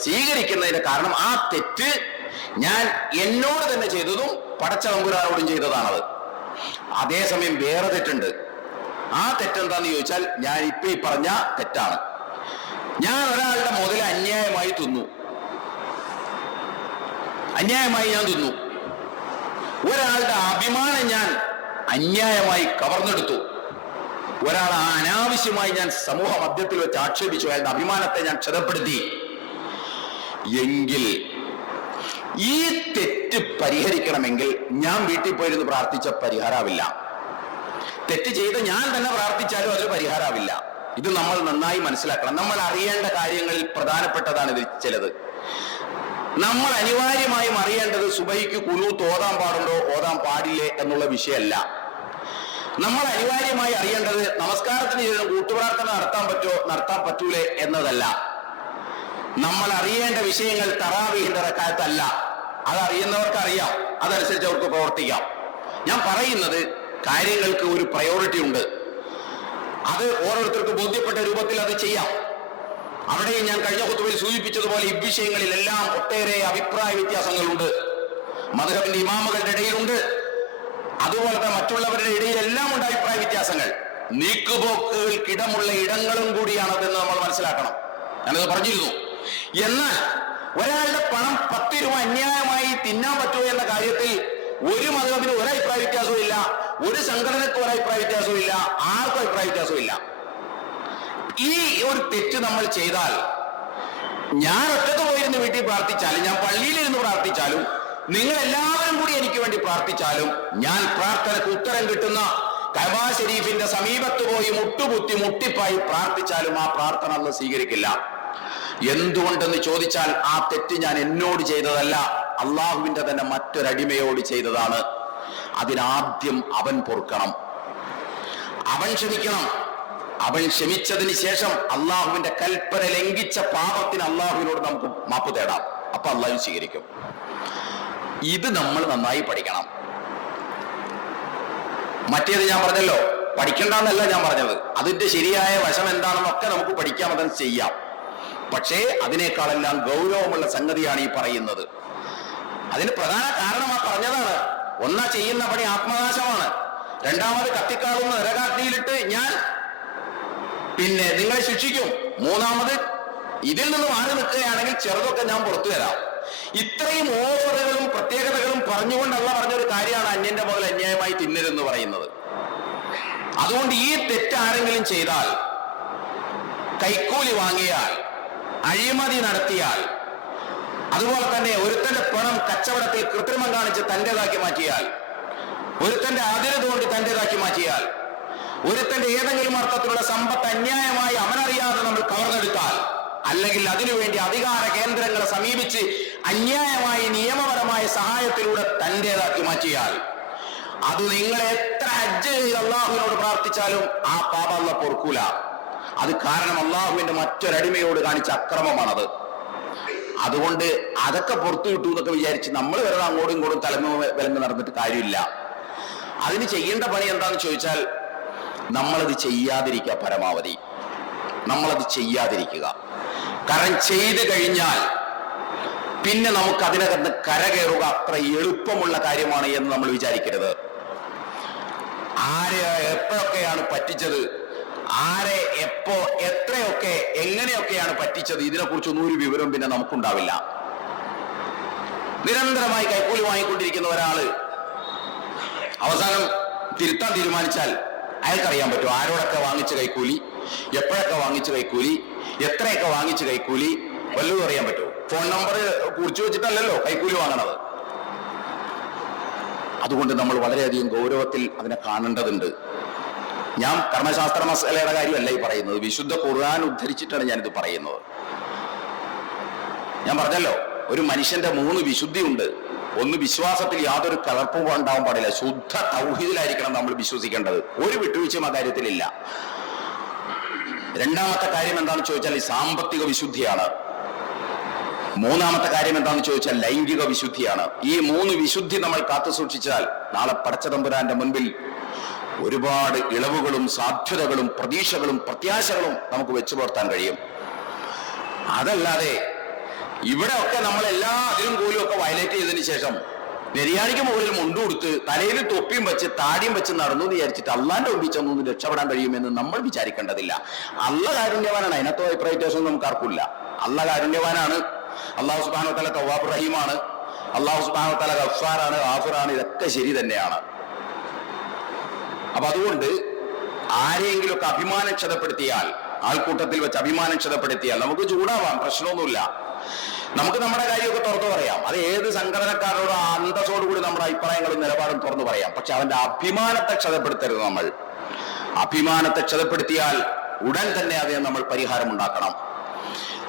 സ്വീകരിക്കുന്നതിന്റെ കാരണം, ആ തെറ്റ് ഞാൻ എന്നോട് തന്നെ ചെയ്തതും പടച്ച തമ്പുരാനോടും ചെയ്തതാണത്. അതേസമയം വേറെ തെറ്റുണ്ട്. ആ തെറ്റെന്താന്ന് ചോദിച്ചാൽ ഞാൻ ഇപ്പൊ ഈ പറഞ്ഞ തെറ്റാണ്. ഞാൻ ഒരാളുടെ മുതൽ അന്യായമായി തിന്നു, അന്യായമായി ഞാൻ തിന്നു. ഒരാളുടെ അഭിമാനം ഞാൻ അന്യായമായി കവർന്നെടുത്തു. ഒരാളെ അനാവശ്യമായി ഞാൻ സമൂഹ മധ്യത്തിൽ വെച്ച് ആക്ഷേപിച്ചു, അയാളുടെ അഭിമാനത്തെ ഞാൻ ക്ഷതപ്പെടുത്തി എങ്കിൽ ഈ തെറ്റ് പരിഹരിക്കണമെങ്കിൽ ഞാൻ വീട്ടിൽ പോയിരുന്ന് പ്രാർത്ഥിച്ച പരിഹാരമില്ല. തെറ്റ് ചെയ്ത് ഞാൻ തന്നെ പ്രാർത്ഥിച്ചാലും അതിന് പരിഹാരമില്ല. ഇത് നമ്മൾ നന്നായി മനസ്സിലാക്കണം. നമ്മൾ അറിയേണ്ട കാര്യങ്ങളിൽ പ്രധാനപ്പെട്ടതാണ് ഇത് ചിലത്. നമ്മൾ അനിവാര്യമായും അറിയേണ്ടത് സുബഹിക്ക് ഖുനൂത്ത് ഓതാൻ പാടുണ്ടോ ഓതാൻ പാടില്ലേ എന്നുള്ള വിഷയമല്ല. നമ്മൾ അനിവാര്യമായി അറിയേണ്ടത് നമസ്കാരത്തിന് ശേഷം കൂട്ടുപ്രാർത്ഥന നടത്താൻ നടത്താൻ പറ്റൂലേ എന്നതല്ല. നമ്മൾ അറിയേണ്ട വിഷയങ്ങൾ തറാവീഹിന്റെ റക്അത്തല്ല. അതറിയുന്നവർക്ക് അറിയാം, അതനുസരിച്ച് അവർക്ക് പ്രവർത്തിക്കാം. ഞാൻ പറയുന്നത് കാര്യങ്ങൾക്ക് ഒരു പ്രയോറിറ്റി ഉണ്ട്. അത് ഓരോരുത്തർക്ക് ബോധ്യപ്പെട്ട രൂപത്തിൽ അത് ചെയ്യാം. അവിടെയും ഞാൻ കഴിഞ്ഞ ഖുതുബയിൽ സൂചിപ്പിച്ചതുപോലെ ഇവിഷയങ്ങളിലെല്ലാം ഒട്ടേറെ അഭിപ്രായ വ്യത്യാസങ്ങളുണ്ട്. മദ്ഹബിന്റെ ഇമാമുകളുടെ ഇടയിലുണ്ട്, അതുപോലെ തന്നെ മറ്റുള്ളവരുടെ ഇടയിലെല്ലാം ഉണ്ട് അഭിപ്രായ വ്യത്യാസങ്ങൾ. നീക്കുപോക്കുകൾക്കിടമുള്ള ഇടങ്ങളും കൂടിയാണതെന്ന് നമ്മൾ മനസ്സിലാക്കണം. ഞാനത് പറഞ്ഞിരുന്നു. എന്നാൽ ഒരാളുടെ പണം 10 രൂപ അന്യായമായി തിന്നാൻ പറ്റുമോ എന്ന കാര്യത്തിൽ ഒരു മദ്ഹബിന് ഒരു അഭിപ്രായ വ്യത്യാസവും ഇല്ല, ഒരു സംഘടനയ്ക്ക് ഒരു അഭിപ്രായ വ്യത്യാസവും ഇല്ല, ആർക്കും അഭിപ്രായ വ്യത്യാസവും ഇല്ല. ഈ ഒരു തെറ്റ് നമ്മൾ ചെയ്താൽ, ഞാൻ ഒറ്റക്ക് പോയിരുന്ന് വീട്ടിൽ പ്രാർത്ഥിച്ചാലും, ഞാൻ പള്ളിയിലിരുന്ന് പ്രാർത്ഥിച്ചാലും, നിങ്ങൾ എല്ലാവരും കൂടി എനിക്ക് വേണ്ടി പ്രാർത്ഥിച്ചാലും, ഞാൻ പ്രാർത്ഥനയ്ക്ക് ഉത്തരം കിട്ടുന്ന കഅബ ശരീഫിന്റെ സമീപത്ത് പോയി മുട്ടുകുത്തി മുട്ടിപ്പായി പ്രാർത്ഥിച്ചാലും ആ പ്രാർത്ഥന അല്ലാഹു സ്വീകരിക്കില്ല. എന്തുകൊണ്ടെന്ന് ചോദിച്ചാൽ ആ തെറ്റ് ഞാൻ എന്നോട് ചെയ്തതല്ല, അള്ളാഹുവിന്റെ തന്നെ മറ്റൊരടിമയോട് ചെയ്തതാണ്. അതിനാദ്യം അവൻ പൊറുക്കണം, അവൻ ക്ഷമിക്കണം. അവൻ ക്ഷമിച്ചതിന് ശേഷം അള്ളാഹുവിന്റെ കൽപ്പന ലംഘിച്ച പാപത്തിന് അള്ളാഹുവിനോട് നമുക്ക് മാപ്പ് തേടാം. അപ്പൊ അള്ളാഹു സ്വീകരിക്കും. ഇത് നമ്മൾ നന്നായി പഠിക്കണം. മറ്റേത് ഞാൻ പറഞ്ഞല്ലോ, പഠിക്കണ്ടെന്നല്ല ഞാൻ പറഞ്ഞത്. അതിന്റെ ശരിയായ വശം എന്താണെന്നൊക്കെ നമുക്ക് പഠിക്കാം, അതൻ ചെയ്യാം. പക്ഷേ അതിനേക്കാളെല്ലാം ഗൗരവമുള്ള സംഗതിയാണ് ഈ പറയുന്നത്. അതിന് പ്രധാന കാരണം ആ പറഞ്ഞതാണ്. ഒന്നാ ചെയ്യുന്ന പണി ആത്മനാശമാണ്, രണ്ടാമത് കത്തിക്കാളുന്ന നരകാഗ്നിയിലിട്ട് ഞാൻ നിങ്ങളെ ശിക്ഷിക്കും, മൂന്നാമത് ഇതിൽ നിന്ന് മാറി നിൽക്കുകയാണെങ്കിൽ ചെറുതൊക്കെ ഞാൻ പുറത്തു തരാം. ഇത്രയും ഓഫറുകളും പ്രത്യേകതകളും പറഞ്ഞുകൊണ്ടല്ല പറഞ്ഞൊരു കാര്യമാണ് അന്യന്റെ മുതൽ അന്യായമായി തിന്നരുതെന്ന് പറയുന്നത്. അതുകൊണ്ട് ഈ തെറ്റ് ആരെങ്കിലും ചെയ്താൽ, കൈക്കൂലി വാങ്ങിയാൽ, അഴിമതി നടത്തിയാൽ, അതുപോലെ തന്നെ ഒരുത്തന്റെ പണം കച്ചവടത്തിൽ കൃത്രിമം കാണിച്ച് തന്റേതാക്കി മാറ്റിയാൽ, ഒരുത്തന്റെ അതിരത് കൊണ്ട് തന്റേതാക്കി മാറ്റിയാൽ, ഒരുത്തന്റെ ഏതെങ്കിലും അർത്ഥത്തിലുള്ള സമ്പത്ത് അന്യായമായി അവനറിയാതെ നമ്മൾ കവർന്നെടുത്താൽ, അല്ലെങ്കിൽ അതിനുവേണ്ടി അധികാര കേന്ദ്രങ്ങളെ സമീപിച്ച് അന്യായമായി നിയമപരമായ സഹായത്തിലൂടെ തന്റേതാക്കി മാറ്റിയാൽ, അത് നിങ്ങൾ എത്ര ഹജ്ജ് ചെയ്ത് അള്ളാഹുവിനോട് പ്രാർത്ഥിച്ചാലും ആ പാപം അല്ലാഹു പൊറുക്കൂല. അത് കാരണം അള്ളാഹുവിന്റെ മറ്റൊരടിമയോട് കാണിച്ച അക്രമമാണത്. അതുകൊണ്ട് അതൊക്കെ പുറത്തു കിട്ടൂ എന്നൊക്കെ വിചാരിച്ച് നമ്മൾ വെറുതെ അങ്ങോട്ടും ഇങ്ങോട്ടും തലമ വിലങ്ങ് നടന്നിട്ട് കാര്യമില്ല. അതിന് ചെയ്യേണ്ട പണി എന്താണെന്ന് ചോദിച്ചാൽ, നമ്മളത് ചെയ്യാതിരിക്കുക. പരമാവധി നമ്മളത് ചെയ്യാതിരിക്കുക. കാരണം ചെയ്തു കഴിഞ്ഞാൽ പിന്നെ നമുക്ക് അതിനകത്ത് കരകയറുക അത്ര എളുപ്പമുള്ള കാര്യമാണ് എന്ന് നമ്മൾ വിചാരിക്കരുത്. ആരെ എപ്പോഴൊക്കെയാണ് പറ്റിച്ചത്, ആരെ എപ്പോ എത്രയൊക്കെ എങ്ങനെയൊക്കെയാണ് പറ്റിച്ചത്, ഇതിനെക്കുറിച്ചൊന്നും ഒരു വിവരം പിന്നെ നമുക്കുണ്ടാവില്ല. നിരന്തരമായി കൈക്കൂലി വാങ്ങിക്കൊണ്ടിരിക്കുന്ന ഒരാള് അവസാനം തിരുത്താൻ തീരുമാനിച്ചാൽ അയാൾക്കറിയാൻ പറ്റും ആരോടൊക്കെ വാങ്ങിച്ച കൈക്കൂലി, എപ്പോഴൊക്കെ വാങ്ങിച്ച കൈക്കൂലി, എത്രയൊക്കെ വാങ്ങിച്ച കൈക്കൂലി, വല്ലതും അറിയാൻ പറ്റുമോ? ഫോൺ നമ്പർ കുറിച്ചു വെച്ചിട്ടല്ലല്ലോ കൈക്കൂലി വാങ്ങണത്. അതുകൊണ്ട് നമ്മൾ വളരെയധികം ഗൗരവത്തിൽ അതിനെ കാണേണ്ടതുണ്ട്. ഞാൻ കർമ്മശാസ്ത്ര മസലയുടെ കാര്യമല്ല ഈ പറയുന്നത്, വിശുദ്ധ ഖുർആൻ ഉദ്ധരിച്ചിട്ടാണ് ഞാനിത് പറയുന്നത്. ഞാൻ പറഞ്ഞല്ലോ, ഒരു മനുഷ്യന്റെ 3 വിശുദ്ധിയുണ്ട്. ഒന്ന്, വിശ്വാസത്തിൽ യാതൊരു കലർപ്പും ഉണ്ടാവാൻ പാടില്ല. ശുദ്ധ തൗഹീദിലായിരിക്കണം നമ്മൾ വിശ്വസിക്കേണ്ടത്. ഒരു വിട്ടുവീഴ്ചയും ആ കാര്യത്തിലില്ല. രണ്ടാമത്തെ കാര്യം എന്താണെന്ന് ചോദിച്ചാൽ ഈ സാമ്പത്തിക വിശുദ്ധിയാണ്. മൂന്നാമത്തെ കാര്യം എന്താണെന്ന് ചോദിച്ചാൽ ലൈംഗിക വിശുദ്ധിയാണ്. ഈ 3 വിശുദ്ധി നമ്മൾ കാത്തു സൂക്ഷിച്ചാൽ നാളെ പടച്ചതമ്പുരാന്റെ മുൻപിൽ ഒരുപാട് ഇളവുകളും സാധ്യതകളും പ്രതീക്ഷകളും പ്രത്യാശകളും നമുക്ക് വെച്ചു പുലർത്താൻ കഴിയും. അതല്ലാതെ ഇവിടെ ഒക്കെ നമ്മൾ എല്ലാ അതിലും കൂലും ഒക്കെ വയലേറ്റ് ചെയ്തതിന് ശേഷം നെരിയാണിക്ക് മുകളിൽ മുണ്ടു കൊടുത്ത് തലയിൽ തൊപ്പിയും വെച്ച് താടിയും വെച്ച് നടന്നു എന്ന് വിചാരിച്ചിട്ട് അള്ളാന്റെ ഒമ്പി ചെന്നൊന്നും രക്ഷപ്പെടാൻ കഴിയുമെന്ന് നമ്മൾ വിചാരിക്കേണ്ടതില്ല. അള്ള കാരുണ്യവാനാണ്, അതിനകത്തോ അഭിപ്രായ വ്യത്യാസം നമുക്ക് ആർക്കില്ല. അള്ള കാരുണ്യവാനാണ്. അള്ളാഹു സുബ്ഹാനഹു വ തആല തവ്വാബുർ റഹീമാണ്. അള്ളാഹു സുബ്ഹാനഹു വ തആല ഗഫ്ഫാറാണ്, ഗാഫിറാണ്. ഇതൊക്കെ ശരി തന്നെയാണ്. അപ്പൊ അതുകൊണ്ട് ആരെങ്കിലുമൊക്കെ അഭിമാനം ക്ഷതപ്പെടുത്തിയാൽ, ആൾക്കൂട്ടത്തിൽ വെച്ച് അഭിമാനം ക്ഷതപ്പെടുത്തിയാൽ നമുക്ക് ചൂടാവാം, പ്രശ്നമൊന്നുമില്ല. നമുക്ക് നമ്മുടെ കാര്യമൊക്കെ തുറന്നു പറയാം. അത് ഏത് സംഘടനക്കാരോട് അന്തസ്സോടുകൂടി നമ്മുടെ അഭിപ്രായങ്ങളും നിലപാടും തുറന്നു പറയാം. പക്ഷെ അവന്റെ അഭിമാനത്തെ ക്ഷതപ്പെടുത്തരുത്. നമ്മൾ അഭിമാനത്തെ ക്ഷതപ്പെടുത്തിയാൽ ഉടൻ തന്നെ അതിന് നമ്മൾ പരിഹാരം ഉണ്ടാക്കണം.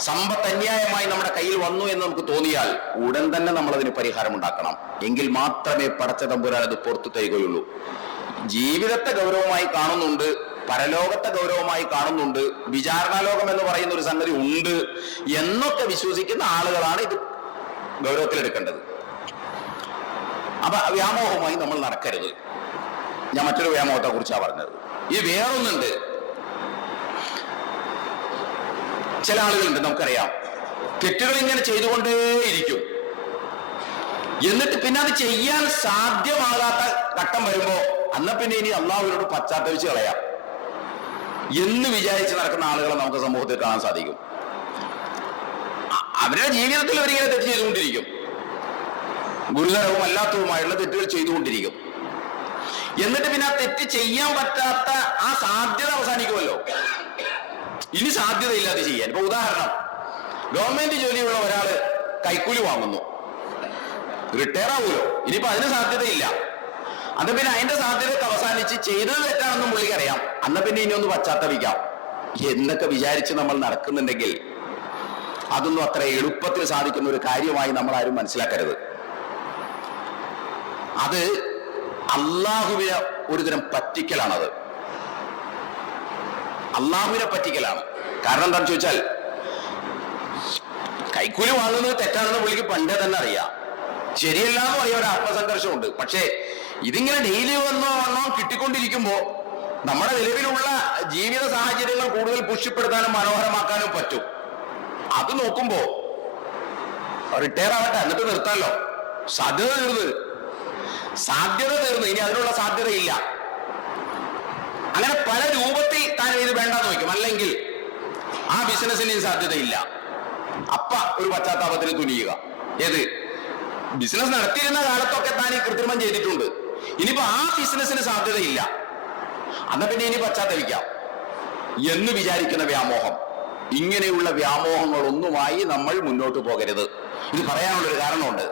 സമ്പത്ത് അന്യായമായി നമ്മുടെ കയ്യിൽ വന്നു എന്ന് നമുക്ക് തോന്നിയാൽ ഉടൻ തന്നെ നമ്മൾ അതിന് പരിഹാരം ഉണ്ടാക്കണം. എങ്കിൽ മാത്രമേ പടച്ച തമ്പുരാൻ അത് പുറത്തു തരികയുള്ളൂ. ജീവിതത്തെ ഗൗരവമായി കാണുന്നുണ്ട്, പരലോകത്തെ ഗൗരവമായി കാണുന്നുണ്ട്, വിചാരണാലോകം എന്ന് പറയുന്ന ഒരു സംഗതി ഉണ്ട് എന്നൊക്കെ വിശ്വസിക്കുന്ന ആളുകളാണ് ഇത് ഗൗരവത്തിലെടുക്കേണ്ടത്. അപ്പൊ വ്യാമോഹമായി നമ്മൾ നടക്കരുത്. ഞാൻ മറ്റൊരു വ്യാമോഹത്തെ കുറിച്ചാണ് പറഞ്ഞത്. ഈ വേറൊന്നുണ്ട്, ചില ആളുകളുണ്ട്, നമുക്കറിയാം, തെറ്റുകൾ ഇങ്ങനെ ചെയ്തുകൊണ്ടേയിരിക്കും. എന്നിട്ട് പിന്നെ അത് ചെയ്യാൻ സാധ്യമാകാത്ത ഘട്ടം വരുമ്പോ അന്ന പിന്നെ ഇനി അള്ളാഹുവിനോട് പശ്ചാത്തപിച്ച് കളയാം എന്ന് വിചാരിച്ച് നടക്കുന്ന ആളുകളെ നമുക്ക് സമൂഹത്തിൽ കാണാൻ സാധിക്കും. അവരുടെ ജീവിതത്തിൽ അവരിങ്ങനെ തെറ്റ് ചെയ്തുകൊണ്ടിരിക്കും, ഗുരുതരവും അല്ലാത്തതുമായുള്ള തെറ്റുകൾ ചെയ്തുകൊണ്ടിരിക്കും. എന്നിട്ട് പിന്നെ ആ തെറ്റ് ചെയ്യാൻ പറ്റാത്ത ആ സാധ്യത അവസാനിക്കുമല്ലോ. ഇനി സാധ്യതയില്ലാതെ ചെയ്യാൻ. ഇപ്പൊ ഉദാഹരണം, ഗവൺമെന്റ് ജോലിയുള്ള ഒരാള് കൈക്കൂലി വാങ്ങുന്നു, റിട്ടയർ ആവുമല്ലോ, ഇനിയിപ്പോ അതിന് സാധ്യതയില്ല. അന്ന് പിന്നെ അതിന്റെ സാധ്യതയൊക്കെ അവസാനിച്ച് ചെയ്തത് തെറ്റാണെന്നും പുള്ളിക്കറിയാം. അന്ന് പിന്നെ ഇനി ഒന്ന് പശ്ചാത്തപിക്കാം എന്നൊക്കെ വിചാരിച്ച് നമ്മൾ നടക്കുന്നുണ്ടെങ്കിൽ അതൊന്നും അത്ര എളുപ്പത്തിൽ സാധിക്കുന്ന ഒരു കാര്യമായി നമ്മൾ ആരും മനസ്സിലാക്കരുത്. അത് അള്ളാഹുവിനെ ഒരുതരം പറ്റിക്കലാണത്. അള്ളാഹുവിനെ പറ്റിക്കലാണ്. കാരണം എന്താണെന്ന് ചോദിച്ചാൽ, കൈക്കൂലി വാങ്ങുന്നത് തെറ്റാണെന്ന് പുള്ളിക്ക് പണ്ടേ തന്നെ അറിയാം, ശരിയല്ല എന്ന് പറയാൻ ഒരു ആത്മസംഘർഷമുണ്ട്. പക്ഷേ ഇതിങ്ങനെ ഡെയിലി വന്നോ കിട്ടിക്കൊണ്ടിരിക്കുമ്പോ നമ്മുടെ നിലവിലുള്ള ജീവിത സാഹചര്യങ്ങൾ കൂടുതൽ പുഷ്ടിപ്പെടുത്താനും മനോഹരമാക്കാനും പറ്റും. അത് നോക്കുമ്പോ റിട്ടയർ ആവട്ടെ, എന്നിട്ട് നിർത്താമല്ലോ. സാധ്യത തീർന്നു, ഇനി അതിനുള്ള സാധ്യതയില്ല. അങ്ങനെ പല രൂപത്തിൽ താൻ ഇത് വേണ്ടെന്ന് വയ്ക്കും. അല്ലെങ്കിൽ ആ ബിസിനസ്സിന് സാധ്യതയില്ല, അപ്പ ഒരു പശ്ചാത്താപത്തിന് തുനിയുക. ഏത് ബിസിനസ് നടത്തിയിരുന്ന കാലത്തൊക്കെ താൻ ഈ കൃത്രിമം ചെയ്തിട്ടുണ്ട്, ഇനിയിപ്പോ ആ ബിസിനസ്സിന് സാധ്യതയില്ല, അന്ന് പിന്നെ ഇനി പശ്ചാത്തലിക്കാം എന്ന് വിചാരിക്കുന്ന വ്യാമോഹം. ഇങ്ങനെയുള്ള വ്യാമോഹങ്ങളൊന്നുമായി നമ്മൾ മുന്നോട്ട് പോകരുത്. ഇത് പറയാനുള്ളൊരു കാരണമുണ്ട്.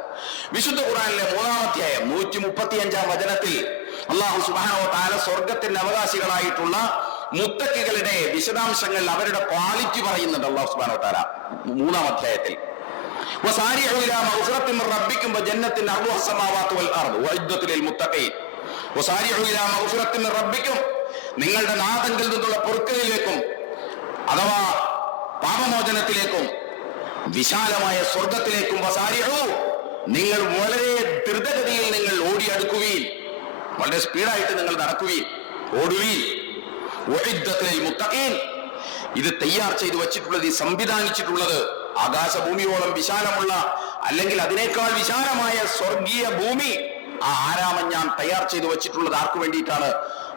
വിശുദ്ധ ഖുർആനിലെ 3-ാം അധ്യായം 135-ാം വചനത്തിൽ അല്ലാഹു സുബ്ഹാനഹു വ തആല സ്വർഗത്തിന്റെ അവകാശികളായിട്ടുള്ള മുത്തക്കികളുടെ വിശദാംശങ്ങൾ, അവരുടെ ക്വാളിറ്റി പറയുന്നുണ്ട്. അല്ലാഹു സുബ്ഹാനഹു വ തആല 3-ാം അധ്യായത്തിൽ വസാരിഉ ഇലാ മഗ്ഫിറത്തിൻ മിർ റബ്ബിക്കും വജന്നത്തിൻ അർളുഹാ അസ്സമാവാതു വൽ അർദ് വഇദ്ദത്തുൽ ലിൽ മുത്തഖീൻ. വസാരിഉ ഇലാ മഗ്ഫിറത്തിൻ മിർ റബ്ബിക്കും, നിങ്ങളുടെ നാഥനിൽ നിന്നുള്ള പൊറുക്കലിലേക്കും അഥവാ പാപമോചനത്തിലേക്കും വിശാലമായ സ്വർഗത്തിലേക്കും വസാരിഉ, നിങ്ങൾ വളരെ ദ്രുതഗതിയിൽ നിങ്ങൾ ഓടിയടുക്കുകയും വളരെ സ്പീഡായിട്ട് നിങ്ങൾ നടക്കുകയും ഓടുകയും. വഇദ്ദത്തുൽ ലിൽ മുത്തഖീൻ, ഇത് തയ്യാർ ചെയ്തു വച്ചിട്ടുള്ളത്, ഈ സംവിധാനിച്ചിട്ടുള്ളത് ആകാശഭൂമിയോളം വിശാലമുള്ള അല്ലെങ്കിൽ അതിനേക്കാൾ വിശാലമായ സ്വർഗീയ ഭൂമി, ആ ആരാമം ഞാൻ തയ്യാർ ചെയ്തു വച്ചിട്ടുള്ളത് ആർക്കു വേണ്ടിയിട്ടാണ്?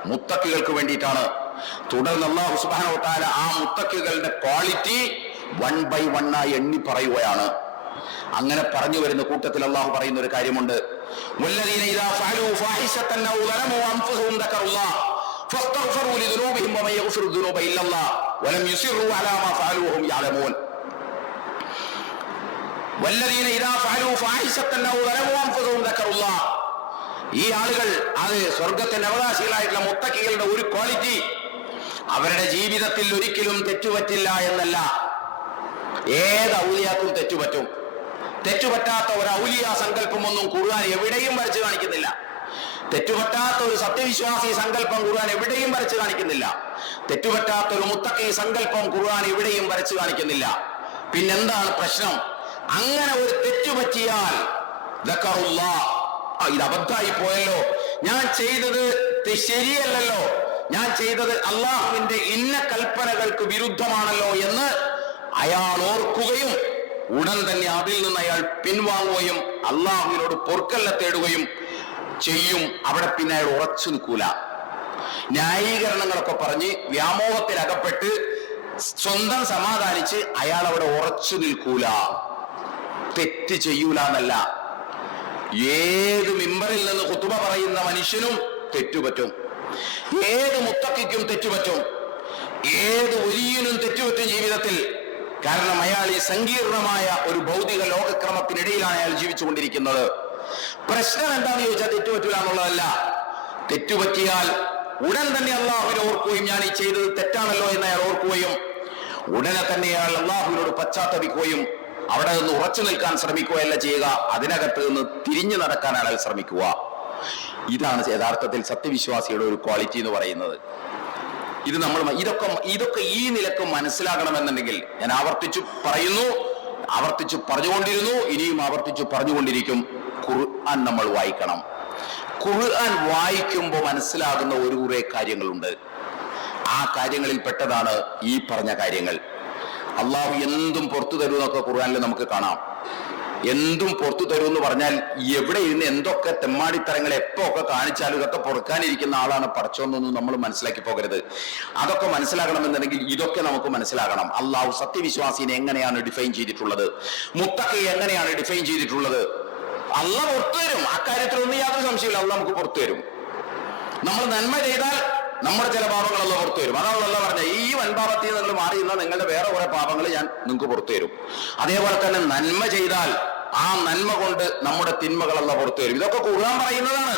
മുത്തക്കികൾക്ക് വേണ്ടിയിട്ടാണ്. തുടർന്ന് അല്ലാഹു സുബ്ഹാനഹു വ തആല ആ മുത്തക്കികളുടെ ക്വാളിറ്റി 1 by 1 ആയി എണ്ണി പറയുകയാണ്. അങ്ങനെ പറഞ്ഞു വരുന്ന കൂട്ടത്തിൽ അല്ലാഹു പറയുന്ന ഒരു കാര്യമുണ്ട്. വല്ലദീന ഇദാ ഫഅലൂ ഫാഹിശതൻ ഔ ളലമൂ അൻഫുസഹും ദക്കറുല്ലാഹ് ഫസ്തഗ്ഫിറൂ ലിദുനൂബിഹിം വമൻ യഗ്ഫിറു ദുനൂബ ഇല്ലല്ലാഹ് വലം യുസിറൂ അലാ മാ ഫഅലൂ വഹും യഅലമൂൻ. വല്ലദീന ഇദാ ഫഅലൂ ഫാഹിശതൻ ഔ ളലമൂ അൻഫുസഹും ദക്കറുല്ലാഹ്, ഈ ആളുകൾ, അത് സ്വർഗത്തിന്റെ അവകാശികളായിട്ടുള്ള മുത്തക്കികളുടെ ഒരു ക്വാളിറ്റി, അവരുടെ ജീവിതത്തിൽ ഒരിക്കലും തെറ്റുപറ്റില്ല എന്നല്ല. ഏത് ഔലിയാക്കും തെറ്റുപറ്റും. തെറ്റുപറ്റാത്ത ഒരു ഔലിയ സങ്കല്പമൊന്നും ഖുർആൻ എവിടെയും വരച്ചു കാണിക്കുന്നില്ല. തെറ്റുപറ്റാത്ത ഒരു സത്യവിശ്വാസി സങ്കല്പം ഖുർആൻ എവിടെയും വരച്ചു കാണിക്കുന്നില്ല. തെറ്റുപറ്റാത്ത ഒരു മുത്തഖി സങ്കല്പം ഖുർആൻ എവിടെയും വരച്ചു കാണിക്കുന്നില്ല. പിന്നെന്താണ് പ്രശ്നം? അങ്ങനെ ഒരു തെറ്റുപറ്റിയാൽ ദക്കറുല്ലാഹ്, ഇത് അബദ്ധമായി പോയല്ലോ, ഞാൻ ചെയ്തത് ശരിയല്ലല്ലോ, ഞാൻ ചെയ്തത് അള്ളാഹുവിന്റെ ഇന്ന കൽപ്പനകൾക്ക് വിരുദ്ധമാണല്ലോ എന്ന് അയാൾ ഓർക്കുകയും ഉടൻ തന്നെ അതിൽ നിന്ന് അയാൾ പിൻവാങ്ങുകയും അള്ളാഹുവിനോട് പൊറുക്കലിനെ തേടുകയും ചെയ്യും. അവിടെ പിന്നെ അയാൾ ഉറച്ചു നിൽക്കൂല. ന്യായീകരണങ്ങളൊക്കെ പറഞ്ഞ് വ്യാമോഹത്തിൽ അകപ്പെട്ട് സ്വന്തം സമാധാനിച്ച് അയാൾ അവിടെ ഉറച്ചു നിൽക്കൂല. തെറ്റ് ചെയ്യൂല എന്നല്ല, ഏത് മിമ്പറിൽ നിന്ന് ഖുതുബ പറയുന്ന മനുഷ്യനും തെറ്റുപറ്റും, ഏത് മുത്തഖിക്കും തെറ്റുപറ്റും, ഏത് വലിയനും തെറ്റുപറ്റും ജീവിതത്തിൽ. കാരണം അയാൾ ഈ സങ്കീർണമായ ഒരു ഭൗതിക ലോകക്രമത്തിനിടയിലാണ് അയാൾ ജീവിച്ചുകൊണ്ടിരിക്കുന്നത്. പ്രശ്നം എന്താണെന്ന് ചോദിച്ചാൽ തെറ്റുപറ്റൂല എന്നുള്ളതല്ല. തെറ്റുപറ്റിയാൽ ഉടൻ തന്നെ അള്ളാഹുവിനെ ഓർക്കുകയും ഞാൻ ഈ ചെയ്തത് തെറ്റാണല്ലോ എന്ന് അയാൾ ഓർക്കുകയും ഉടനെ തന്നെ അയാൾ അള്ളാഹുവിനോട് പശ്ചാത്തപിക്കുകയും അവിടെ നിന്ന് ഉറച്ചു നിൽക്കാൻ ശ്രമിക്കുകയല്ല ചെയ്യുക, അതിനകത്ത് നിന്ന് തിരിഞ്ഞു നടക്കാൻ അയാൾ ശ്രമിക്കുക. ഇതാണ് യഥാർത്ഥത്തിൽ സത്യവിശ്വാസിയുടെ ഒരു ക്വാളിറ്റി എന്ന് പറയുന്നത്. ഇത് നമ്മൾ ഇതൊക്കെ ഈ നിലക്ക് മനസ്സിലാക്കണമെന്നുണ്ടെങ്കിൽ ഞാൻ ആവർത്തിച്ചു പറയുന്നു, ആവർത്തിച്ചു പറഞ്ഞുകൊണ്ടിരുന്നു, ഇനിയും ആവർത്തിച്ചു പറഞ്ഞുകൊണ്ടിരിക്കും. ഖുർആൻ നമ്മൾ വായിക്കണം. ഖുർആൻ വായിക്കുമ്പോൾ മനസ്സിലാകുന്ന ഒരു കുറെ കാര്യങ്ങളുണ്ട്. ആ കാര്യങ്ങളിൽ പെട്ടതാണ് ഈ പറഞ്ഞ കാര്യങ്ങൾ. അള്ളാഹു എന്തും പുറത്തു തരുമെന്നൊക്കെ ഖുർആനിൽ നമുക്ക് കാണാം. എന്തും പുറത്തു തരുമെന്ന് പറഞ്ഞാൽ എവിടെ ഇരുന്ന് എന്തൊക്കെ തെമ്മാടിത്തരങ്ങൾ എപ്പോ ഒക്കെ കാണിച്ചാലും ഇതൊക്കെ പൊറുക്കാനിരിക്കുന്ന ആളാണ് പടച്ചോന്നൊന്നും നമ്മൾ മനസ്സിലാക്കി പോകരുത്. അതൊക്കെ മനസ്സിലാക്കണമെന്നുണ്ടെങ്കിൽ ഇതൊക്കെ നമുക്ക് മനസ്സിലാകണം. അള്ളാഹു സത്യവിശ്വാസിനെ എങ്ങനെയാണ് ഡിഫൈൻ ചെയ്തിട്ടുള്ളത്, മുത്തഖയെ എങ്ങനെയാണ് ഡിഫൈൻ ചെയ്തിട്ടുള്ളത്. അള്ളാഹ് പുറത്തു തരും, അക്കാര്യത്തിലൊന്നും യാതൊരു സംശയമില്ല. അള്ളാഹ് നമുക്ക് പുറത്തു തരും. നമ്മൾ നന്മ ചെയ്താൽ നമ്മുടെ ചില പാപങ്ങളല്ല പുറത്തു വരും. അതാണല്ല പറഞ്ഞ ഈ വൻപാപത്തിൽ നിങ്ങൾ മാറി നിന്നാൽ നിങ്ങളുടെ വേറെ കുറെ പാപങ്ങൾ ഞാൻ നിങ്ങൾക്ക് പുറത്തു തരും. അതേപോലെ തന്നെ നന്മ ചെയ്താൽ ആ നന്മ കൊണ്ട് നമ്മുടെ തിന്മകളല്ല പുറത്തു വരും. ഇതൊക്കെ ഖുർആൻ പറയുന്നതാണ്.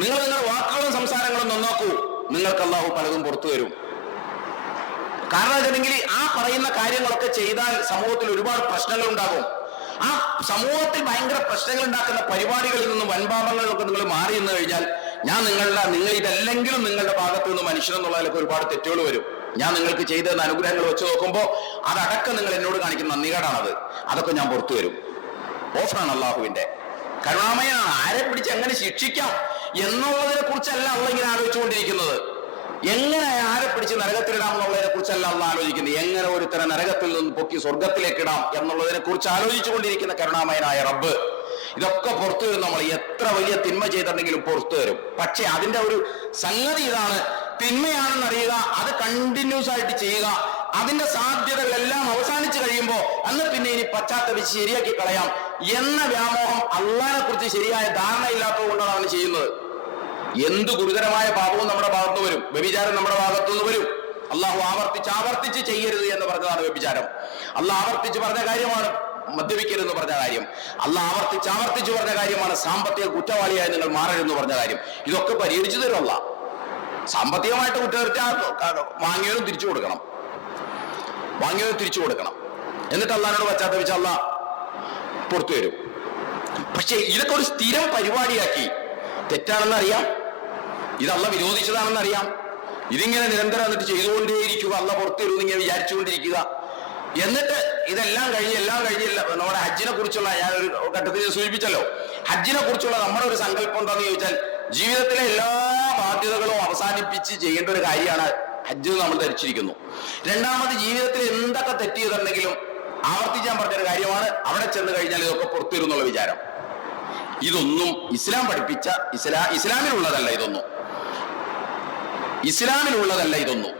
നിങ്ങൾ നിങ്ങളുടെ വാക്കുകളും സംസാരങ്ങളും നന്നാക്കൂ, നിങ്ങൾക്ക് അല്ലാഹു പലതും പുറത്തു വരും. കാരണം വെച്ചിട്ടുണ്ടെങ്കിൽ ആ പറയുന്ന കാര്യങ്ങളൊക്കെ ചെയ്താൽ സമൂഹത്തിൽ ഒരുപാട് പ്രശ്നങ്ങൾ ഉണ്ടാകും. ആ സമൂഹത്തിൽ ഭയങ്കര പ്രശ്നങ്ങൾ ഉണ്ടാക്കുന്ന പരിപാടികളിൽ നിന്നും വൻപാപങ്ങളിലൊക്കെ നിങ്ങൾ മാറി നിന്ന് കഴിഞ്ഞാൽ നിങ്ങൾ ഇതല്ലെങ്കിലും നിങ്ങളുടെ ഭാഗത്ത് നിന്ന് മനുഷ്യനെന്നുള്ളതിലൊക്കെ ഒരുപാട് തെറ്റുകൾ വരും. ഞാൻ നിങ്ങൾക്ക് ചെയ്തെന്ന അനുഗ്രഹങ്ങൾ വെച്ച് നോക്കുമ്പോൾ അതടക്കം നിങ്ങൾ എന്നോട് കാണിക്കുന്ന നന്ദികേടാണത്. അതൊക്കെ ഞാൻ പുറത്തു വരും. ഓഫറാണ് അള്ളാഹുവിന്റെ, കരുണാമയനാണ്. ആരെ പിടിച്ച് എങ്ങനെ ശിക്ഷിക്കാം എന്നുള്ളതിനെ കുറിച്ചല്ല അള്ളാഹ് ഇങ്ങനെ ആലോചിച്ചുകൊണ്ടിരിക്കുന്നത്. എങ്ങനെ ആരെ പിടിച്ച് നരകത്തിലിടാം എന്നുള്ളതിനെ കുറിച്ചല്ല അള്ളാഹ് ആലോചിക്കുന്നത്. എങ്ങനെ ഒരുത്തരം നരകത്തിൽ നിന്ന് പൊക്കി സ്വർഗത്തിലേക്ക് ഇടാം എന്നുള്ളതിനെ കുറിച്ച് ആലോചിച്ചു കൊണ്ടിരിക്കുന്ന കരുണാമയനായ റബ്ബ് ഇതൊക്കെ പുറത്തു വരും. നമ്മൾ എത്ര വലിയ തിന്മ ചെയ്തിട്ടുണ്ടെങ്കിലും പുറത്തു വരും. പക്ഷെ അതിന്റെ ഒരു സംഗതി ഇതാണ്, തിന്മയാണെന്ന് അറിയുക, അത് കണ്ടിന്യൂസ് ആയിട്ട് ചെയ്യുക. അതിന്റെ സാധ്യതകളെല്ലാം അവസാനിച്ചു കഴിയുമ്പോൾ അന്ന് പിന്നെ ഇനി പശ്ചാത്തപിച്ച് ശരിയാക്കി കളയാം എന്ന വ്യാമോഹം അള്ളാഹിനെ കുറിച്ച് ശരിയായ ധാരണയില്ലാത്തത് കൊണ്ടാണ് അവൻ ചെയ്യുന്നത്. എന്ത് ഗുരുതരമായ പാപവും നമ്മുടെ ഭാഗത്ത് വരും. വ്യഭിചാരം നമ്മുടെ ഭാഗത്തുനിന്ന് വരും. അള്ളാഹു ആവർത്തിച്ച് ചെയ്യരുത് എന്ന് പറഞ്ഞതാണ് വ്യഭിചാരം. അള്ളാഹ് ആവർത്തിച്ച് പറഞ്ഞ കാര്യമാണ് മദ്യപിക്കരുതെന്ന് പറഞ്ഞ കാര്യം. അള്ളാഹ് ആവർത്തിച്ച് പറഞ്ഞ കാര്യമാണ് സാമ്പത്തിക കുറ്റവാളിയായി നിങ്ങൾ മാറരുതെന്ന് പറഞ്ഞ കാര്യം. ഇതൊക്കെ പരിഹരിച്ചു തരും അള്ളാഹ്. സാമ്പത്തികമായിട്ട് കുറ്റകൃത്യം വാങ്ങിയവരും തിരിച്ചു കൊടുക്കണം, എന്നിട്ട് അള്ളാഹിനോട് പശ്ചാത്തപിച്ച് അള്ളാഹ് പുറത്തു വരും. പക്ഷെ ഇതൊക്കെ ഒരു സ്ഥിരം പരിപാടിയാക്കി, തെറ്റാണെന്ന് അറിയാം, ഇത് അള്ളാഹ് വിരോധിച്ചതാണെന്ന് അറിയാം, ഇതിങ്ങനെ നിരന്തരം എന്നിട്ട് ചെയ്തുകൊണ്ടേയിരിക്കുക, അള്ളാഹ് പുറത്തു വരും ഇങ്ങനെ വിചാരിച്ചുകൊണ്ടിരിക്കുക. എന്നിട്ട് ഇതെല്ലാം കഴിഞ്ഞല്ല നമ്മുടെ ഹജ്ജിനെ കുറിച്ചുള്ള ഞാൻ ഒരു ഘട്ടത്തിൽ സൂചിപ്പിച്ചല്ലോ, ഹജ്ജിനെ കുറിച്ചുള്ള നമ്മുടെ ഒരു സങ്കല്പം എന്താന്ന് ചോദിച്ചാൽ ജീവിതത്തിലെ എല്ലാ ബാധ്യതകളും അവസാനിപ്പിച്ച് ചെയ്യേണ്ട ഒരു കാര്യമാണ് ഹജ്ജ് നമ്മൾ ധരിച്ചിരിക്കുന്നു. രണ്ടാമത് ജീവിതത്തിൽ എന്തൊക്കെ തെറ്റ് ചെയ്തിട്ടുണ്ടെങ്കിലും ആവർത്തിക്കാൻ പറഞ്ഞൊരു കാര്യമാണ് അവിടെ ചെന്ന് കഴിഞ്ഞാൽ ഇതൊക്കെ പുറത്തു വരും എന്നുള്ള വിചാരം. ഇതൊന്നും ഇസ്ലാം പഠിപ്പിച്ച ഇസ്ലാമിലുള്ളതല്ല ഇതൊന്നും.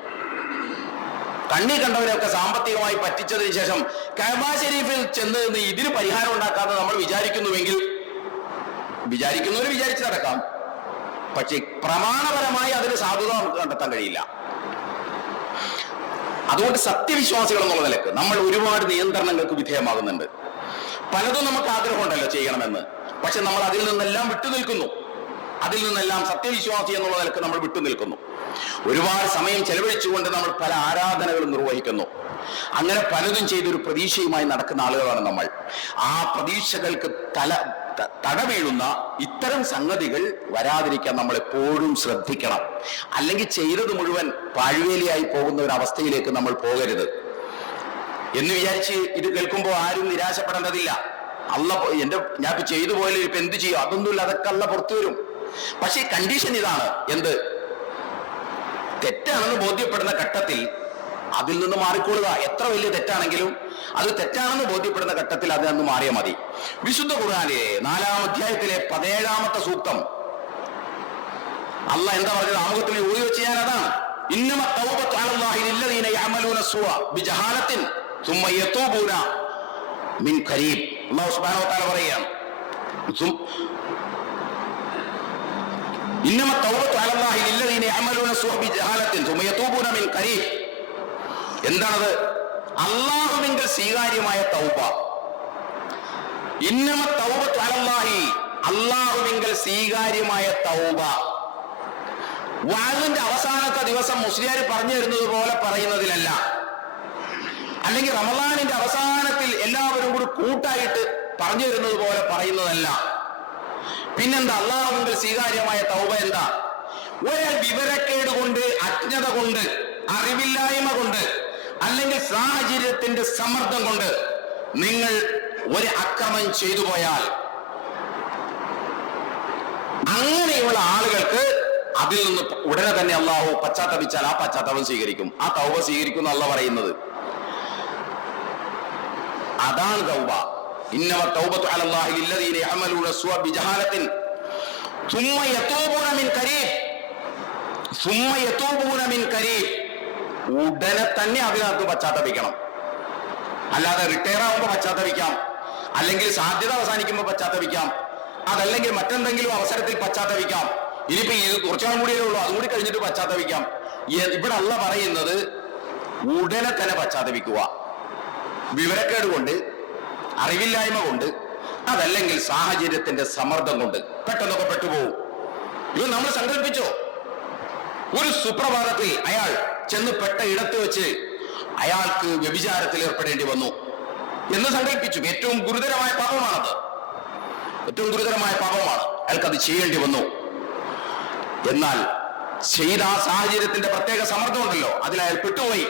കണ്ണി കണ്ടവരെയൊക്കെ സാമ്പത്തികമായി പറ്റിച്ചതിന് ശേഷം കഅബ ശരീഫിൽ ചെന്ന് നിന്ന് ഇതിന് പരിഹാരം ഉണ്ടാക്കാതെ നമ്മൾ വിചാരിക്കുന്നവർ വിചാരിച്ചു നടക്കാം. പക്ഷെ പ്രമാണപരമായി അതിന് സാധുത നമുക്ക് കണ്ടെത്താൻ കഴിയില്ല. അതുകൊണ്ട് സത്യവിശ്വാസികൾ എന്നുള്ള നിലക്ക് നമ്മൾ ഒരുപാട് നിയന്ത്രണങ്ങൾക്ക് വിധേയമാകുന്നുണ്ട്. പലതും നമുക്ക് ആഗ്രഹമുണ്ടല്ലോ ചെയ്യണമെന്ന്, പക്ഷെ നമ്മൾ അതിൽ നിന്നെല്ലാം വിട്ടുനിൽക്കുന്നു. സത്യവിശ്വാസി എന്നുള്ള നിലക്ക് നമ്മൾ വിട്ടുനിൽക്കുന്നു. ഒരുപാട് സമയം ചെലവഴിച്ചുകൊണ്ട് നമ്മൾ പല ആരാധനകളും നിർവഹിക്കുന്നു. അങ്ങനെ പലതും ചെയ്തൊരു പ്രതീക്ഷയുമായി നടക്കുന്ന ആളുകളാണ് നമ്മൾ. ആ പ്രതീക്ഷകൾക്ക് തടവീഴുന്ന ഇത്തരം സംഗതികൾ വരാതിരിക്കാൻ നമ്മൾ എപ്പോഴും ശ്രദ്ധിക്കണം. അല്ലെങ്കിൽ ചെയ്തത് മുഴുവൻ പാഴ്വേലിയായി പോകുന്ന ഒരു അവസ്ഥയിലേക്ക് നമ്മൾ പോകരുത് എന്ന് വിചാരിച്ച് ഇത് കേൾക്കുമ്പോൾ ആരും നിരാശപ്പെടേണ്ടതില്ല. ഞാൻ ചെയ്തു പോയാലും ഇപ്പൊ എന്ത് ചെയ്യും, അതൊന്നുമില്ല, അതൊക്കെ അല്ല പുറത്തു വരും. പക്ഷേ കണ്ടീഷൻ ഇതാണ്, എന്ത് തെറ്റാണെന്ന് ബോധ്യപ്പെടുന്ന ഘട്ടത്തിൽ അതിൽ നിന്ന് മാറിക്കൊള്ളുക. എത്ര വലിയ തെറ്റാണെങ്കിലും അത് തെറ്റാണെന്ന് ബോധ്യപ്പെടുന്ന ഘട്ടത്തിൽ അത് അന്ന് മാറിയാൽ മതി. വിശുദ്ധ ഖുർആനിലെ 4-ാം അധ്യായത്തിലെ 17-ാമത്തെ സൂക്തം അള്ളാഹ് എന്താ പറഞ്ഞത്? ആമുഖത്തിൽ ഓതി വെച്ച് ഞാൻ അതാണ്, ഇന്നമ തൗബത്തു അലല്ലാഹി ലില്ലദീന യഅമലൂന സ്സുഅ ബിജഹാലത്തിൻ സുമ്മ യതൂബൂന മിൻ ഖരീബ്. അല്ലാഹു സുബ്ഹാനഹു വ തആല പറയുകയാണ്, ഇന്നമ തൗബത്തു അലല്ലാഹി ലില്ലദീന യഅമലൂന സ്സുഅ ബിജഹാലത്തിൻ സുമ്മ യതൂബൂന മിൻ ഖരീബ്. എന്താണത്? അല്ലാഹുവിങ്കൽ സ്വീകാര്യമായ തൗബ. ഇന്നമ തൗബത്തു അലല്ലാഹി, അല്ലാഹുവിങ്കൽ സ്വീകാര്യമായ തൗബ. വാളിന്റെ അവസാനത്തെ ദിവസം മുസ്ലിയാർ പറഞ്ഞു തരുന്നത് പോലെ പറയുന്നതിലല്ല, അല്ലെങ്കിൽ റമളാനിന്റെ അവസാനത്തിൽ എല്ലാവരും കൂടി കൂട്ടായിട്ട് പറഞ്ഞു തരുന്നത് പോലെ പറയുന്നതല്ല. പിന്നെന്താ അല്ലാഹുവിങ്കൽ സ്വീകാര്യമായ തൗബ? എന്താ? ഒരാൾ വിവരക്കേട് കൊണ്ട്, അജ്ഞത കൊണ്ട്, അറിവില്ലായ്മ കൊണ്ട്, അല്ലെങ്കിൽ സാഹചര്യത്തിന്റെ സമ്മർദ്ദം കൊണ്ട് നിങ്ങൾ ഒരു അക്രമം ചെയ്തു പോയാൽ, അങ്ങനെയുള്ള ആളുകൾക്ക് അതിൽ നിന്ന് ഉടനെ തന്നെ അള്ളാഹു പശ്ചാത്തപിച്ചാൽ ആ പശ്ചാത്തലം സ്വീകരിക്കും, ആ തൗബ സ്വീകരിക്കും എന്നല്ല പറയുന്നത്. അതാണ് തൗബ. ഇന്നമ തൗബത്തു അലല്ലാഹി ലില്ലദീന യഅമലൂന സ്സുഅ ബിജഹാലത്തിൻ സുമ്മ യതൂബൂന മിൻ ഖരീബ്. സുമ്മ യതൂബൂന മിൻ ഖരീബ്. ഉടനെ തന്നെ അതിനകത്ത് പശ്ചാത്തപിക്കണം. അല്ലാതെ റിട്ടയർ ആകുമ്പോൾ പശ്ചാത്തപിക്കാം, അല്ലെങ്കിൽ സാധ്യത അവസാനിക്കുമ്പോൾ പശ്ചാത്തപിക്കാം, അതല്ലെങ്കിൽ മറ്റെന്തെങ്കിലും അവസരത്തിൽ പശ്ചാത്തപിക്കാം. ഇനിയിപ്പോ ഇത് കുറച്ചാളും കൂടിയേ ഉള്ളൂ, അതും കൂടി കഴിഞ്ഞിട്ട് പശ്ചാത്തപിക്കാം. ഇവിടെ അല്ല പറയുന്നത് ഉടനെ തന്നെ പശ്ചാത്തപിക്കുക. വിവരക്കേട് കൊണ്ട്, അറിവില്ലായ്മ കൊണ്ട്, അതല്ലെങ്കിൽ സാഹചര്യത്തിന്റെ സമ്മർദ്ദം കൊണ്ട് പെട്ടെന്നൊക്കെ പെട്ടുപോകും. ഇത് നമ്മൾ സങ്കല്പിച്ചോ? ഒരു സുപ്രഭാതത്തിൽ അയാൾ ചെന്ന് പെട്ട ഇടത്ത് വെച്ച് അയാൾക്ക് വ്യഭിചാരത്തിൽ ഏർപ്പെടേണ്ടി വന്നു എന്ന് സങ്കല്പിച്ചു. ഏറ്റവും ഗുരുതരമായ പാപമാണത്, ഏറ്റവും ഗുരുതരമായ പാപമാണ്. അയാൾക്കത് ചെയ്യേണ്ടി വന്നു. എന്നാൽ ചെയ്ത ആ സാഹചര്യത്തിന്റെ പ്രത്യേക സമ്മർദ്ദമുണ്ടല്ലോ, അതിൽ അയാൾ പെട്ടുപോയി.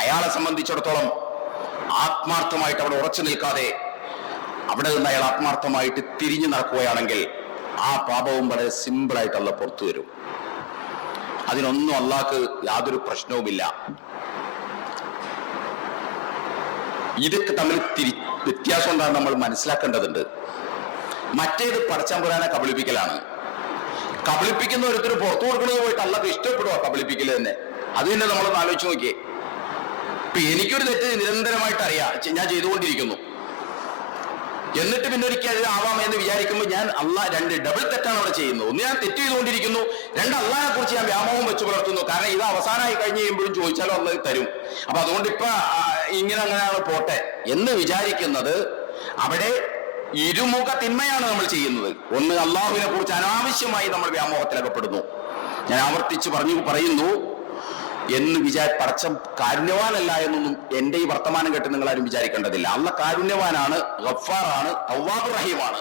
അയാളെ സംബന്ധിച്ചിടത്തോളം ആത്മാർത്ഥമായിട്ട് അവിടെ ഉറച്ചു നിൽക്കാതെ അവിടെ നിന്ന് അയാൾ ആത്മാർത്ഥമായിട്ട് തിരിഞ്ഞു നടക്കുകയാണെങ്കിൽ ആ പാപവും വളരെ സിമ്പിളായിട്ട് അല്ല പുറത്തു വരും. അതിനൊന്നും അള്ളാഹ്ക്ക് യാതൊരു പ്രശ്നവുമില്ല. ഇതൊക്കെ തമ്മിൽ വ്യത്യാസം എന്താണെന്ന് നമ്മൾ മനസ്സിലാക്കേണ്ടതുണ്ട്. മറ്റേത് പടച്ചമ്പുരാനെ കബളിപ്പിക്കലാണ്. കബളിപ്പിക്കുന്ന ഒരുത്തർ പുറത്തു കൊടുക്കുന്നത് പോയിട്ട് അള്ളാഹ്ക്ക് ഇഷ്ടപ്പെടുക കബളിപ്പിക്കൽ തന്നെ. അത് തന്നെ നമ്മളൊന്ന് ആലോചിച്ച് നോക്കിയേ. ഇപ്പൊ എനിക്കൊരു തെറ്റ് നിരന്തരമായിട്ട് അറിയാം, ഞാൻ ചെയ്തുകൊണ്ടിരിക്കുന്നു. എന്നിട്ട് പിന്നെ ഒരിക്കൽ അത് ആവാം എന്ന് വിചാരിക്കുമ്പോൾ ഞാൻ രണ്ട് ഡബിൾ തെറ്റാണ് അവിടെ ചെയ്യുന്നത്. ഒന്ന്, ഞാൻ തെറ്റ് ചെയ്തുകൊണ്ടിരിക്കുന്നു. രണ്ട്, അള്ളാഹിനെ കുറിച്ച് ഞാൻ വ്യാമോഹം വെച്ച് പുലർത്തുന്നു. കാരണം ഇത് അവസാനമായി കഴിഞ്ഞ് കഴിയുമ്പോഴും ചോദിച്ചാലും അള്ളാഹ് തരും. അപ്പൊ അതുകൊണ്ട് ഇപ്പൊ ഇങ്ങനെ അങ്ങനെയാണ് പോട്ടെ എന്ന് വിചാരിക്കുന്നത് അവിടെ ഇരുമുഖ തിന്മയാണ് നമ്മൾ ചെയ്യുന്നത്. ഒന്ന്, അള്ളാഹുവിനെ കുറിച്ച് അനാവശ്യമായി നമ്മൾ വ്യാമോഹത്തിലകപ്പെടുന്നു. ഞാൻ ആവർത്തിച്ച് പറയുന്നു എന്ന് പടച്ചം കാരുണ്യവാനല്ല എന്നൊന്നും എന്റെ ഈ വർത്തമാനം കേട്ട് നിങ്ങൾ ആരും വിചാരിക്കേണ്ടതില്ല. അള്ളാഹ് കാരുണ്യവാനാണ്, ഗഫ്ഫാറാണ്, തവ്വാബുർ റഹീമാണ്.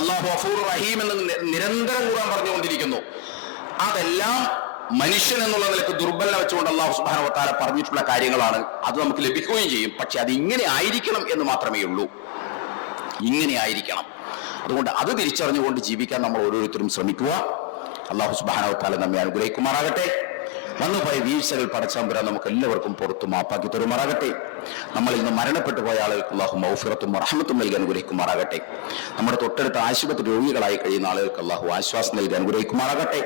അല്ലാഹു ഗഫൂർ റഹീം എന്ന് നിരന്തരം ഖുർആൻ പറഞ്ഞുകൊണ്ടിരിക്കുന്നു. അതെല്ലാം മനുഷ്യൻ എന്നുള്ള നിലക്ക് ദുർബലത വെച്ചുകൊണ്ട് അല്ലാഹു സുബ്ഹാനഹു വ തആല പറഞ്ഞിട്ടുള്ള കാര്യങ്ങളാണ്. അത് നമുക്ക് ലഭിക്കുകയും ചെയ്യും. പക്ഷെ അത് ഇങ്ങനെ ആയിരിക്കണം എന്ന് മാത്രമേ ഉള്ളൂ. ഇങ്ങനെ ആയിരിക്കണം. അതുകൊണ്ട് അത് തിരിച്ചറിഞ്ഞുകൊണ്ട് ജീവിക്കാൻ നമ്മൾ ഓരോരുത്തരും ശ്രമിക്കുക. അല്ലാഹു സുബ്ഹാനഹു വ തആല നമ്മെ അനുഗ്രഹിക്കുമാറാകട്ടെ. വന്നുപോയ വീഴ്ചകൾ പടച്ചമ്പുരാൻ നമുക്ക് എല്ലാവർക്കും പുറത്തു മാപ്പാക്കി തരുമാറാകട്ടെ. നമ്മളിൽ നിന്ന് മരണപ്പെട്ടു പോയ ആളുകൾക്ക് അല്ലാഹു മഗ്ഫിറത്തും റഹ്മത്തും നൽകി അനുഗ്രഹിക്കുമാറാകട്ടെ. നമ്മുടെ തൊട്ടടുത്ത ആശുപത്രി രോഗികളായി കഴിയുന്ന ആളുകൾക്ക് അല്ലാഹു ആശ്വാസം നൽകി അനുഗ്രഹിക്കുമാറാകട്ടെ.